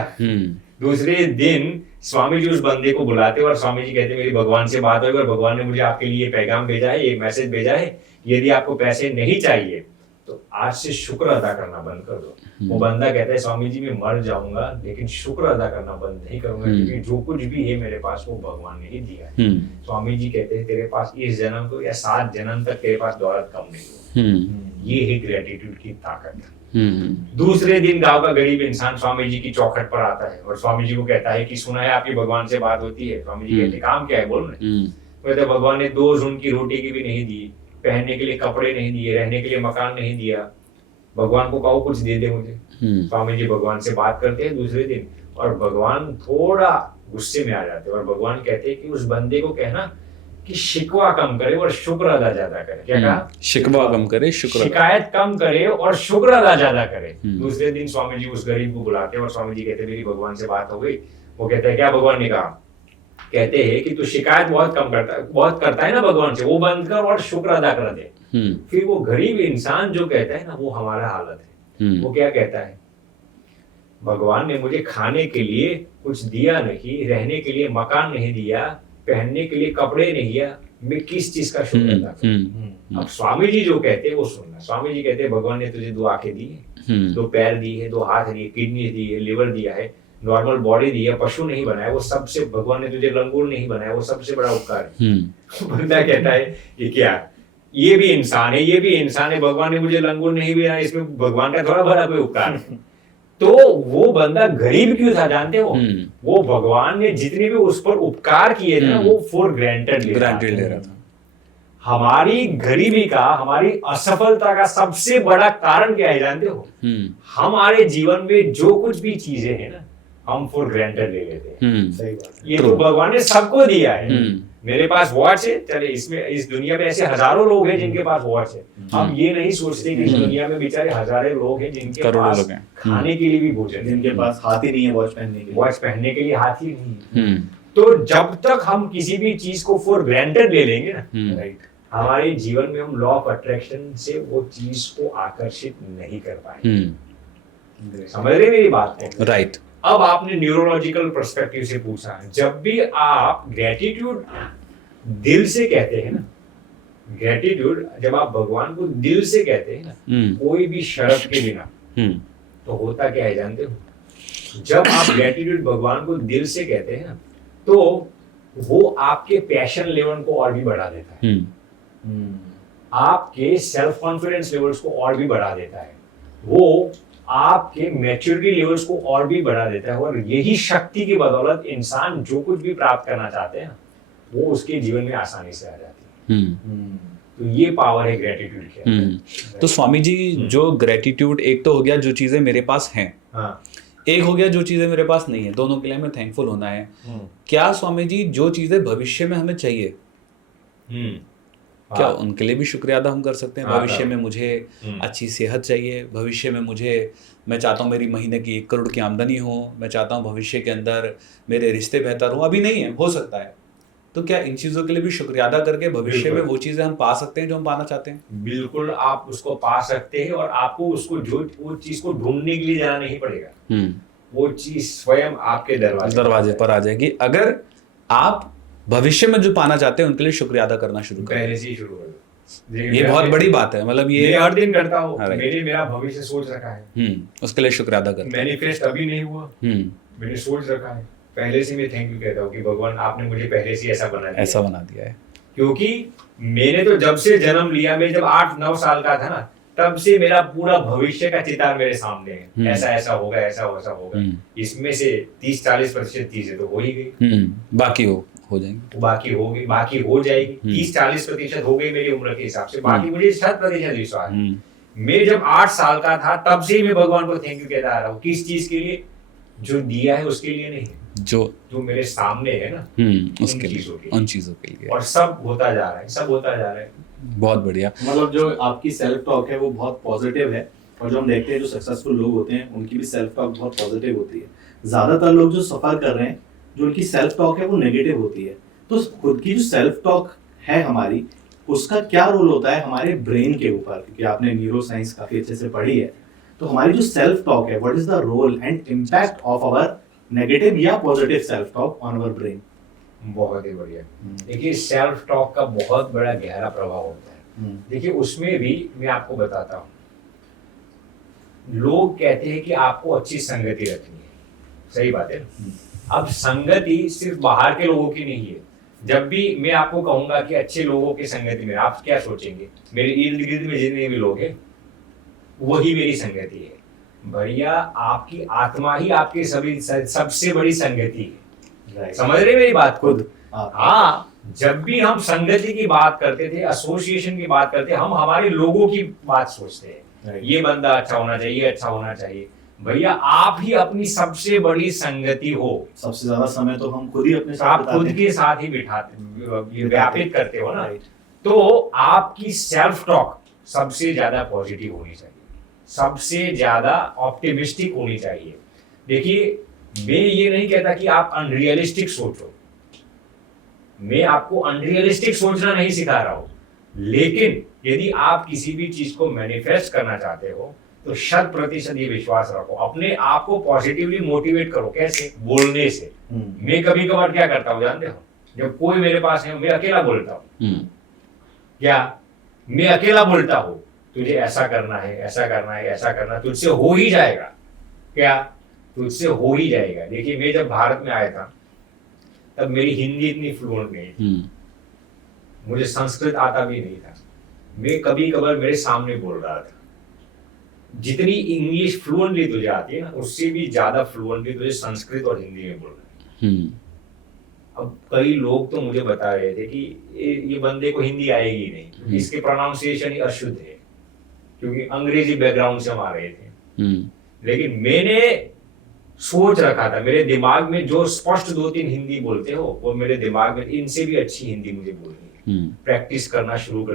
दूसरे दिन स्वामी जी उस बंदे को बुलाते और स्वामी जी कहते मेरी भगवान से बात हुई और भगवान ने मुझे आपके लिए पैगाम भेजा है, ये मैसेज भेजा है, यदि आपको पैसे नहीं चाहिए तो आज से शुक्र अदा करना बंद कर दो। वो बंदा कहता है स्वामी जी मैं मर जाऊंगा लेकिन शुक्र अदा करना बंद नहीं करूंगा, क्योंकि जो कुछ भी है मेरे पास वो भगवान ने ही दिया है। स्वामी जी कहते हैं तेरे पास इस जन्म को या 7 जन्म तक तेरे पास दौलत कम नहीं होगी। ये है ग्रेटिट्यूड की ताकत। दूसरे दिन गांव का गरीब इंसान स्वामी जी की चौखट पर आता है और स्वामी जी को कहता है कि सुना है आपकी भगवान से बात होती है। स्वामी जी कहते काम क्या है बोलो ना। कहते भगवान ने 2 जून की रोटी की भी नहीं दी, पहनने के लिए कपड़े नहीं दिए, रहने के लिए मकान नहीं दिया, भगवान को कहो कुछ दे दे मुझे। स्वामी जी भगवान से बात करते हैं दूसरे दिन और भगवान थोड़ा गुस्से में आ जाते हैं और भगवान कहते हैं कि उस बंदे को कहना कि शिकवा कम करे और शुक्र अदा ज्यादा करे। क्या कहा? शिकवा कम करे, शुक्र, शिकायत कम करे और शुक्र अदा ज्यादा करे। दूसरे दिन स्वामी जी उस गरीब को बुलाते हैं और स्वामी जी कहते मेरी भगवान से बात हो गई। वो कहते हैं क्या भगवान ने कहा? कहते हैं कि तू शिकायत बहुत करता है ना भगवान से, वो बंद कर और शुक्र अदा कर दे। फिर वो गरीब इंसान जो कहता है ना, वो हमारा हालत है। वो क्या कहता है? भगवान ने मुझे खाने के लिए कुछ दिया नहीं, रहने के लिए मकान नहीं दिया, पहनने के लिए कपड़े नहीं दिया, मैं किस चीज का शुक्र अदा करूं? अब स्वामी जी जो कहते हैं वो सुनना। स्वामी जी कहते हैं भगवान ने तुझे 2 आंखें दी है, 2 पैर दी है, 2 हाथ दिए, किडनी दी है, लिवर दिया है, नॉर्मल बॉडी दी है, पशु नहीं बनाया, वो सबसे, भगवान ने तुझे लंगूर नहीं बनाया, वो सबसे बड़ा उपकार है। बंदा कहता है कि क्या ये भी इंसान है, ये भी इंसान है, भगवान ने मुझे लंगूर नहीं बनाया, इसमें भगवान का थोड़ा बड़ा कोई उपकार है। तो वो बंदा गरीब क्यों था जानते हो? वो भगवान ने जितने भी उस पर उपकार किए थे ना, वो फॉर ग्रांटेड ले रहा था। हमारी गरीबी का, हमारी असफलता का सबसे बड़ा कारण क्या है जानते हो? हमारे जीवन में जो कुछ भी चीजें हैं ना, हम फॉर ग्रांटेड ले लेते हैं। सही बात है। ये तो भगवान ने सबको दिया है। मेरे पास वॉच है, चले इसमें इस दुनिया में ऐसे हजारों लोग हैं जिनके पास वॉच है। हम ये नहीं सोचते कि इस दुनिया में बेचारे हजारों लोग हैं जिनके पास खाने के लिए भी भोजन, जिनके पास हाथ ही नहीं है वॉच पहनने के लिए, वॉच पहनने के लिए हाथ ही नहीं है। तो जब तक हम किसी भी चीज को फॉर ग्रांटेड ले लेंगे ना, राइट, हमारे जीवन में हम लॉ ऑफ अट्रैक्शन से वो चीज को आकर्षित नहीं कर पाएंगे। समझ रहे मेरी बात है? राइट। अब आपने न्यूरोलॉजिकल पर्सपेक्टिव से पूछा, जब भी आप ग्रेटिट्यूड दिल से कहते हैं ना, ग्रेटिट्यूड जब आप भगवान को दिल से कहते हैं ना, कोई भी शर्त के बिना, तो होता क्या है जानते हो? जब आप ग्रेटिट्यूड भगवान को दिल से कहते हैं ना, तो वो आपके पैशन लेवल को और भी बढ़ा देता है, आपके सेल्फ कॉन्फिडेंस लेवल्स को और भी बढ़ा देता है, वो आपके मैच्योरिटी लेवल्स को और भी बढ़ा देता है। और यही शक्ति की बदौलत इंसान जो कुछ भी प्राप्त करना चाहते हैं वो उसके जीवन में आसानी से आ जाती है। तो ये पावर है ग्रेटिट्यूड की। तो स्वामी जी, जो ग्रेटिट्यूड, एक तो हो गया जो चीजें मेरे पास हैं, हाँ, एक हो गया जो चीजें मेरे पास नहीं है, दोनों के लिए हमें थैंकफुल होना है। क्या स्वामी जी जो चीजें भविष्य में हमें चाहिए, क्या उनके लिए भी शुक्रिया अदा हम कर सकते हैं? भविष्य में मुझे अच्छी सेहत चाहिए, भविष्य में मैं चाहता हूँ मेरी महीने की 1 करोड़ की आमदनी हो, मैं चाहता हूँ भविष्य के अंदर मेरे रिश्ते बेहतर हो, अभी नहीं है, हो सकता है, तो क्या इन चीजों के लिए भी शुक्रिया अदा करके भविष्य में वो चीजें हम पा सकते हैं जो हम पाना चाहते हैं? बिल्कुल, आप उसको पा सकते हैं और आपको उसको वो चीज को ढूंढने के लिए जाना नहीं पड़ेगा। वो चीज स्वयं आपके दरवाजे पर आ जाएगी, अगर आप भविष्य में जो पाना चाहते हैं उनके लिए शुक्रिया अदा करना शुरू करें। पहले से ही शुरू कर दो। ये बहुत बड़ी बात है, मतलब ये हर दिन करता हूँ, मेरा भविष्य सोच रखा है, उसके लिए शुक्रिया अदा करते हैं। मैनिफेस्ट अभी नहीं हुआ, मैंने सोच रखा है, पहले से मैं थैंक यू कहता हूँ कि भगवान आपने मुझे पहले से ऐसा बना दिया है। क्योंकि मैंने तो जब से जन्म लिया, मैं जब 8-9 साल का था ना, तब से मेरा पूरा भविष्य का चितार मेरे सामने है, ऐसा ऐसा होगा, ऐसा वैसा होगा। इसमें से 30-40% चीजें तो हो ही गई, बाकी हो जाएंगी, बाकी हो जाएगी। 30-40% हो गई मेरी उम्र के हिसाब से, बाकी मुझे 60% विश्वास है। मैं जब 8 साल का था तब से ही मैं भगवान को थैंक यू कहता आ रहा हूँ। किस चीज के लिए? जो दिया है उसके लिए नहीं, जो मेरे सामने है ना, उसके लिए, उन चीजों के लिए। और सब होता जा रहा है। बहुत बढ़िया। मतलब जो आपकी सेल्फ टॉक है वो बहुत पॉजिटिव है, और जो हम देखते हैं जो सक्सेसफुल लोग होते हैं उनकी भी सेल्फ टॉक बहुत पॉजिटिव होती है। ज्यादातर लोग जो सफर कर रहे हैं, जो उनकी सेल्फ टॉक है वो नेगेटिव होती है। तो खुद की जो सेल्फ टॉक है हमारी, उसका क्या रोल होता है हमारे ब्रेन के ऊपर? क्योंकि आपने न्यूरो साइंस काफी अच्छे से पढ़ी है, तो हमारी जो सेल्फ टॉक है, what is the role and impact of our negative या positive self talk on our brain? बहुत ही बढ़िया। देखिए, सेल्फ टॉक का बहुत बड़ा गहरा प्रभाव होता है। देखिए, उसमें भी मैं आपको बताता हूँ, लोग कहते हैं कि आपको अच्छी संगति रखनी है, सही बात है। अब संगति सिर्फ बाहर के लोगों की नहीं है। जब भी मैं आपको कहूंगा कि अच्छे लोगों की संगति में, आप क्या सोचेंगे? मेरे इर्द गिर्द में जितने भी लोग हैं वही मेरी संगति है। भैया, आपकी आत्मा ही आपकी सबसे बड़ी संगति है। समझ रहे मेरी बात? खुद हाँ, जब भी हम संगति की बात करते थे, एसोसिएशन की बात करते, हम हमारे लोगों की बात सोचते हैं, ये बंदा अच्छा होना चाहिए, अच्छा होना चाहिए। भैया, आप ही अपनी सबसे बड़ी संगति हो। सबसे ज्यादा समय तो हम खुद ही अपने साथ, आप खुद के साथ ही बिठाते, व्यापित करते हो ना। तो आपकी सेल्फ टॉक सबसे ज्यादा पॉजिटिव होनी चाहिए, सबसे ज्यादा ऑप्टिमिस्टिक होनी चाहिए। देखिए, मैं ये नहीं कहता कि आप अनरियलिस्टिक सोचो, मैं आपको अनरियलिस्टिक सोचना नहीं सिखा रहा हूं, लेकिन यदि आप किसी भी चीज को मैनिफेस्ट करना चाहते हो तो 100% ये विश्वास रखो, अपने आप को पॉजिटिवली मोटिवेट करो। कैसे? बोलने से। मैं कभी कभार क्या करता हूँ जानते हो? जब कोई मेरे पास है, मैं अकेला बोलता हूँ। क्या? मैं अकेला बोलता हूँ, तुझे ऐसा करना है, ऐसा करना है, ऐसा करना, तुझसे हो ही जाएगा। क्या? तुझसे हो ही जाएगा। देखिए, मैं जब भारत में आया था तब मेरी हिंदी इतनी फ्लुएंट नहीं थी, मुझे संस्कृत आता भी नहीं था। मैं कभी कभार मेरे सामने बोल रहा था। जितनी इंग्लिश फ्लुएंटली तुझे आती है ना, उससे भी ज्यादा फ्लुएंटली तुझे संस्कृत और हिंदी में बोलना है। अब कई लोग तो मुझे बता रहे थे कि ये बंदे को हिंदी आएगी नहीं, इसके प्रोनाउंसिएशन ही अशुद्ध है, क्योंकि अंग्रेजी बैकग्राउंड से हम आ रहे थे। लेकिन मैंने सोच रखा था, मेरे दिमाग में जो स्पष्ट 2-3 हिंदी बोलते हो वो मेरे दिमाग में इनसे भी अच्छी हिंदी मुझे बोलनी है। प्रैक्टिस करना शुरू कर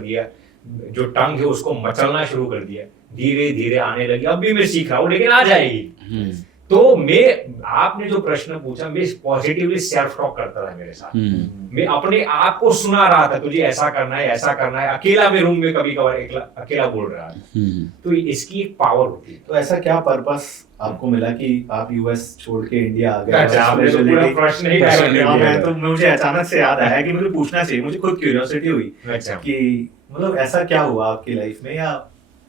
दिया, जो टंग है उसको मचलना शुरू कर दिया, धीरे धीरे आने लगी। अब भी मैं सीख रहा हूँ, लेकिन आ जाएगी। तो आपने जो प्रश्न पूछा, मैं पॉजिटिवली सेल्फ टॉक करता था मेरे साथ। मैं अपने आप को सुना रहा था, तुझे ऐसा करना है, अकेला में रूम में कभी कभार अकेला बोल रहा है। तो इसकी एक पावर होती है। तो ऐसा क्या पर्पस आपको मिला कि आप यूएस छोड़ के इंडिया आ गए? अच्छा, आपने तो पूरा प्रश्न ही कर दिया। तो मुझे अचानक से याद आया कि मुझे पूछना चाहिए, मुझे खुद क्यूरियोसिटी हुई कि मतलब ऐसा क्या हुआ आपकी लाइफ में, या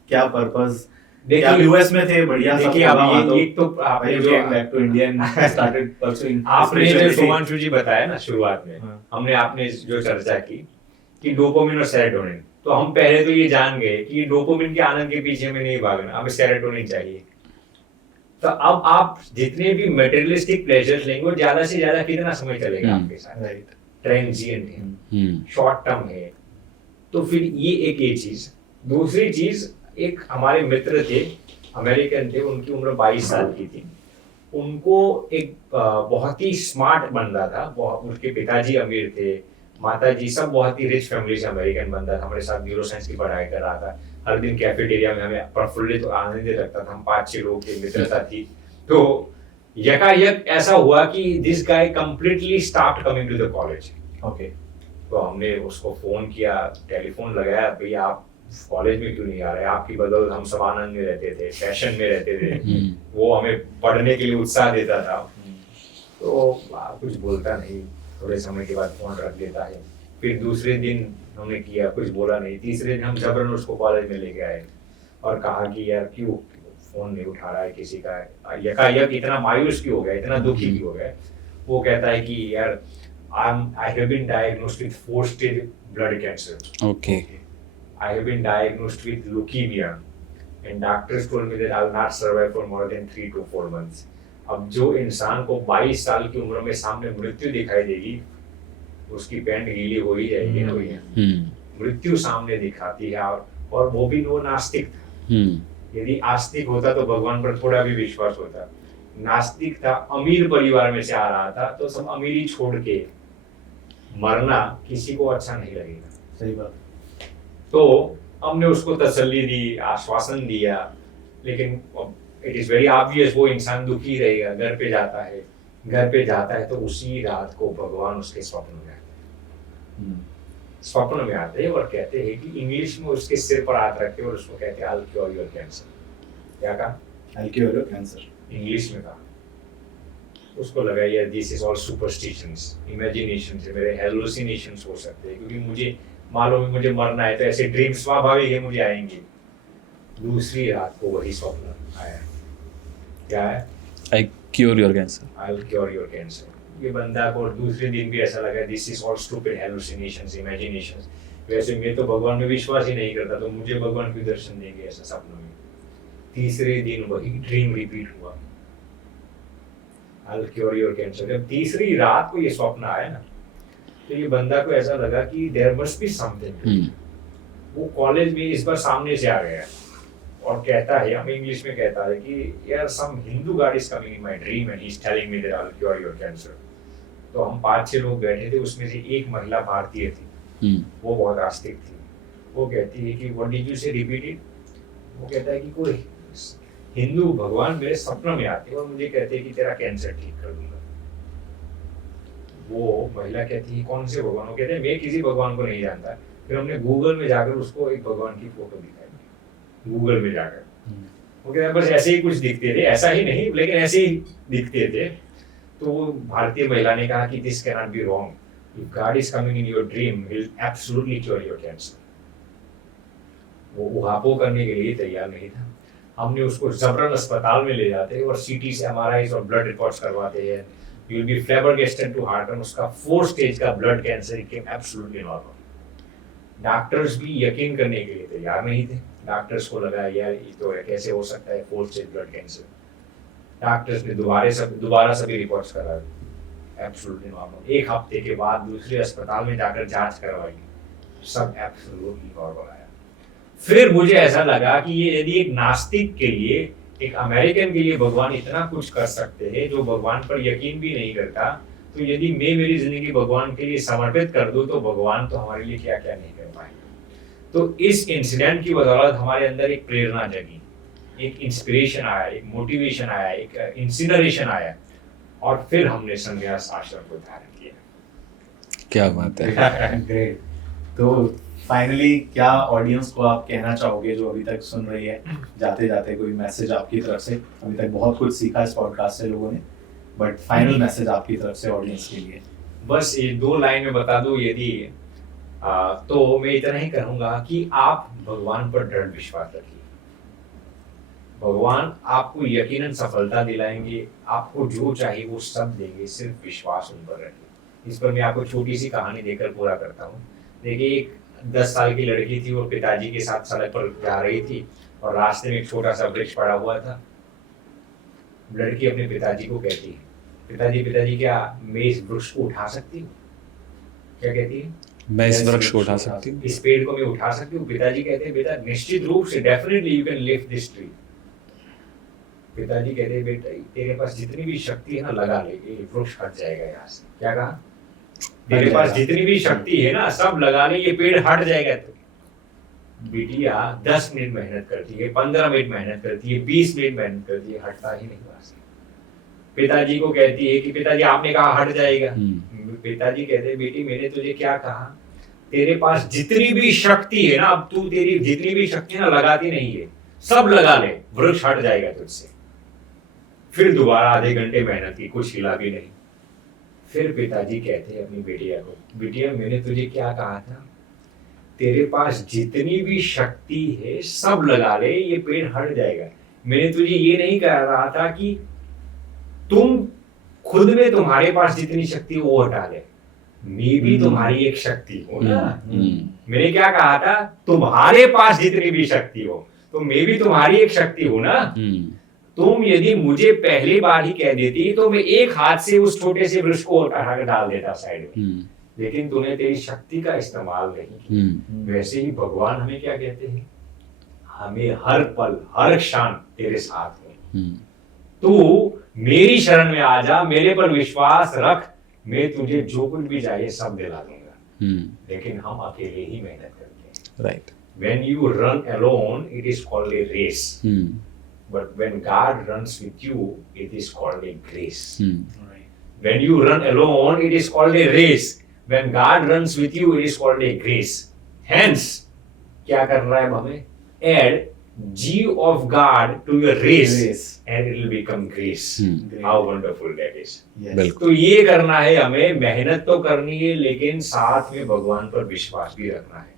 क्या पर्पस? देखिए, यूएस में थे, बढ़िया सब। देखिए, अब ये तो आपने जो back to India and started pursuing, आपने जो सुमांशु जी बताया ना शुरुआत में, आपने जो चर्चा की कि डोपामिन और सेरोटोनिन, तो हम पहले तो ये जान गए कि डोपामिन के आनंद के पीछे में नहीं भागना, हमें सेरोटोनिन चाहिए। तो अब आप जितने भी मटेरियलिस्टिक प्लेजर्स लेंगे वो ज्यादा से ज्यादा कितना समय चलेगा आपके साथ? राइट, ट्रांजिएंट है, शॉर्ट टर्म है। तो फिर ये चीज। दूसरी चीज, एक हमारे मित्र थे, अमेरिकन थे, उनकी उम्र 22 साल की थी। उनको एक बहुत ही स्मार्ट बंदा था, उनके पिताजी अमीर थे, माताजी सब बहुत ही रिच फैमिली से अमेरिकन बंदा था, हमारे साथ न्यूरो साइंस की पढ़ाई कर रहा था। हर दिन कैफेटेरिया में हमें प्रफुल्लित और आनंदित रखता था। हम 5-6 लोगों की मित्रता थी। तो यकायक ऐसा हुआ कि this guy completely stopped coming to the college. Okay. तो हमने उसको फोन किया, टेलीफोन लगाया, भैया आप कॉलेज में क्यों नहीं आ रहे? आपकी बदौलत हम सब आनंद में रहते थे, पैशन में रहते थे, वो हमें पढ़ने के लिए उत्साह देता था। तो कुछ बोलता नहीं, थोड़े समय के बाद फोन रख देता है। फिर दूसरे दिन हमने किया, कुछ बोला नहीं। तीसरे दिन हम जबरन उसको कॉलेज में लेके आए और कहा कि यार क्यों फोन नहीं उठा रहा है किसी का, यकायक इतना मायूस क्यों हो गया, इतना दुखी क्यों हो गया? वो कहता है कि यार I have been diagnosed with 4-stage blood cancer. Okay. I have been diagnosed with leukemia, and doctors told me that I will not survive for more than 3 to 4 months. अब जो इंसान को 22 साल की उम्र में सामने मृत्यु दिखाई देगी, उसकी पैंट गीली हो ही जाएगी ना भैया। मृत्यु सामने दिखाती है, और वो भी वो नास्तिक था। यदि आस्तिक होता तो भगवान पर थोड़ा भी विश्वास होता। नास्तिक था, अमीर परिवार में से आ रहा था, तो सब अमीरी छोड़ के मरना किसी को अच्छा नहीं लगेगा। सही बात। तो हमने उसको तसल्ली दी, आश्वासन दिया, लेकिन इट इज वेरी ऑब्वियस वो इंसान दुखी रहेगा। घर पे जाता है तो उसी रात को भगवान उसके स्वप्न में आते हैं और कहते हैं कि इंग्लिश में उसके सिर पर हाथ रखते हैं और उसको कहते हैं I'll cure your cancer। क्या कहा? I'll cure your cancer, English में कहा। उसको लगा यार this is all superstitions, imagination से मेरे हेलुसिनेशंस हो सकते हैं, क्योंकि मुझे मालूम है मुझे मरना है, तो ऐसे ड्रीम स्वाभाविक है मुझे आएंगे। दूसरी रात को वही स्वप्न आया। क्या है? I cure your cancer. I'll cure your cancer। ये बंदा को दूसरे दिन भी ऐसा लगा this is all stupid hallucinations, imaginations. वैसे मैं तो भगवान में विश्वास ही नहीं करता, तो मुझे भगवान भी दर्शन देंगे ऐसा सपनों में। तीसरे दिन वही ड्रीम रिपीट हुआ, I'll cure your cancer। जब तीसरी रात को ये स्वप्न आया ना, तो ये बंदा को ऐसा लगा कि देयर मस्ट बी समथिंग। वो कॉलेज में इस बार सामने से आ गया और कहता है, हमें इंग्लिश में कहता है कि यार some Hindu god is coming in my dream and he is telling me that I will cure your cancer. तो हम 5-6 लोग बैठे थे, उसमें से एक महिला भारतीय थी, वो बहुत आस्तिक थी। वो कहती है कि व्हाट डिड यू से, रिपीट इट। वो कहता है कि कोई हिंदू भगवान मेरे सपनों में आते हैं और मुझे कहते हैं कि तेरा कैंसर ठीक कर दूंगा। वो महिला कहती है कौन से भगवान? वो कहते हैं मैं किसी भगवान को नहीं जानता। फिर हमने गूगल में जाकर उसको एक भगवान की फोटो दिखाई, गूगल में जाकर। वो कहते हैं बस ऐसे ही कुछ दिखते थे, ऐसा ही नहीं लेकिन ऐसे ही दिखते थे। तो वो भारतीय महिला ने कहा कि this can not be wrong, if God is coming in your dream he will absolutely cure your cancer. वो उहापो करने के लिए तैयार नहीं था। हमने उसको जबरन अस्पताल में ले जाते और सीटीज, एमआरआईज और ब्लड रिकॉर्ड्स करवाते हैं। You will be flabbergasted to heart, और उसका 4 स्टेज का blood cancer came absolutely normal. Doctors भी यकीन करने के लिए तैयार नहीं थे। डॉक्टर्स को लगा यार ये तो कैसे हो सकता है 4 स्टेज ब्लड कैंसर। डॉक्टर्स ने दोबारा सभी रिपोर्ट्स कराए, एब्सोल्युटली नॉर्मल। एक हफ्ते के बाद दूसरे अस्पताल में जाकर जांच करवाई, सब एब्सोल्युटली नॉर्मल आया। फिर मुझे ऐसा लगा कि ये यदि एक नास्तिक के लिए, एक अमेरिकन के लिए भगवान इतना कुछ कर सकते हैं जो भगवान पर यकीन भी नहीं करता, तो यदि मैं मेरी जिंदगी भगवान के लिए समर्पित कर दूं तो भगवान तो हमारे लिए क्या क्या नहीं कर पाएंगे। तो इस इंसिडेंट की बदौलत हमारे अंदर एक प्रेरणा जगी, एक इंस्पिरेशन आया, एक मोटिवेशन आया, एक इंसिनरेशन आया, और फिर हमने संन्यास आश्रम को धारण किया। क्या बात है। ग्रेट। तो फाइनली क्या ऑडियंस को आप कहना चाहोगे जो अभी तक सुन रही है, जाते जाते कोई मैसेज आपकी तरफ से? अभी तक बहुत कुछ सीखा इस पॉडकास्ट से लोगों ने, बट फाइनल मैसेज आपकी तरफ से ऑडियंस के लिए? बस ये 2 लाइन में बता दूं यदि तो मैं इतना ही कहूंगा कि आप भगवान पर दृढ़ विश्वास रखिए। भगवान आपको यकीनन सफलता दिलाएंगे, आपको जो चाहिए वो सब देंगे, सिर्फ विश्वास उन पर रखिए। इस पर मैं आपको छोटी सी कहानी देकर पूरा करता हूँ। देखिए, एक 10 साल की लड़की थी, वो पिताजी के साथ सड़क पर जा रही थी और रास्ते में एक छोटा सा वृक्ष पड़ा हुआ था। लड़की अपने पिताजी को कहती है, पिताजी क्या मैं इस वृक्ष को उठा सकती हूँ? क्या कहती है? मैं इस वृक्ष को उठा सकती हूँ, इस पेड़ को मैं उठा सकती हूँ? पिताजी कहते हैं, बेटा निश्चित रूप से, definitely you can lift this tree. पिताजी कहते हैं, बेटा तेरे पास जितनी भी शक्ति है ना लगा ले, ये वृक्ष हट जाएगा यहाँ से। क्या कहा? तेरे पास जितनी भी शक्ति है ना सब लगा ले, ये पेड़ हट जाएगा। तो बिटिया 10 मिनट मेहनत करती है, 15 मिनट मेहनत करती है, 20 मिनट मेहनत करती है, हटता ही नहीं वहां से। पिताजी को कहती है कि पिताजी आपने कहा हट जाएगा। पिताजी कहते हैं, बेटी मैंने तुझे क्या कहा, तेरे पास जितनी भी शक्ति है ना, अब तू तेरी जितनी भी शक्ति है ना लगाती नहीं है, सब लगा ले, वृक्ष हट जाएगा तुझसे। फिर दोबारा आधे घंटे मेहनत की, कुछ हिला भी नहीं। फिर पिताजी कहते हैं अपनी बेटिया को, बेटिया मैंने तुझे क्या कहा था, तेरे पास जितनी भी शक्ति है सब लगा ले, ये पेड़ हट जाएगा। मैंने तुझे ये नहीं कह रहा था कि तुम खुद में तुम्हारे पास जितनी शक्ति हो वो हटा ले, मैं भी तुम्हारी एक शक्ति हूं ना। मैंने क्या कहा था, तुम्हारे पास जितनी भी शक्ति हो तो मैं भी तुम्हारी एक शक्ति हूं ना। तुम यदि मुझे पहली बार ही कह देती तो मैं एक हाथ से उस छोटे से वृक्ष को उठा कर डाल देता साइड में, लेकिन तूने तेरी शक्ति का इस्तेमाल नहीं किया। वैसे ही भगवान हमें क्या कहते हैं, हमें हर पल हर क्षण तेरे साथ हूं, तू मेरी शरण में आ जा, मेरे पर विश्वास रख, मैं तुझे जो कुछ भी चाहिए सब दिला दूंगा। लेकिन हम अकेले ही मेहनत करते हैं। Right. When you run alone, it is called a race. But when God runs with you, it is called a grace. When you run alone, it is called a race. When God runs with you, it is called a grace. Hence, क्या करना है हमें? Add G of God to your race, and it will become grace. How wonderful that is. Yes. तो ये करना है हमें, मेहनत तो करनी है, लेकिन साथ में भगवान पर विश्वास भी रखना है।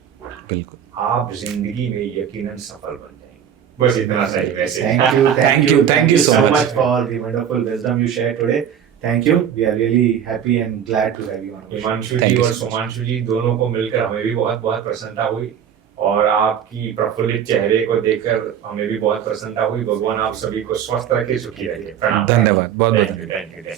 बिल्कुल। आप जिंदगी में यकीनन सफल बन जाएंगे। बस इतना सही। वैसे Thank you so much for the wonderful wisdom you shared today. Thank you. We are really happy and glad to have you on. Himanshu जी और सोमांशु जी दोनों को मिलकर हमें भी बहुत बहुत प्रसन्नता हुई, और आपकी प्रफुल्लित चेहरे को देखकर हमें भी बहुत प्रसन्नता हुई। भगवान आप सभी को स्वस्थ रखे, सुखी रखे। प्रणाम। धन्यवाद, बहुत बहुत थैंक यू।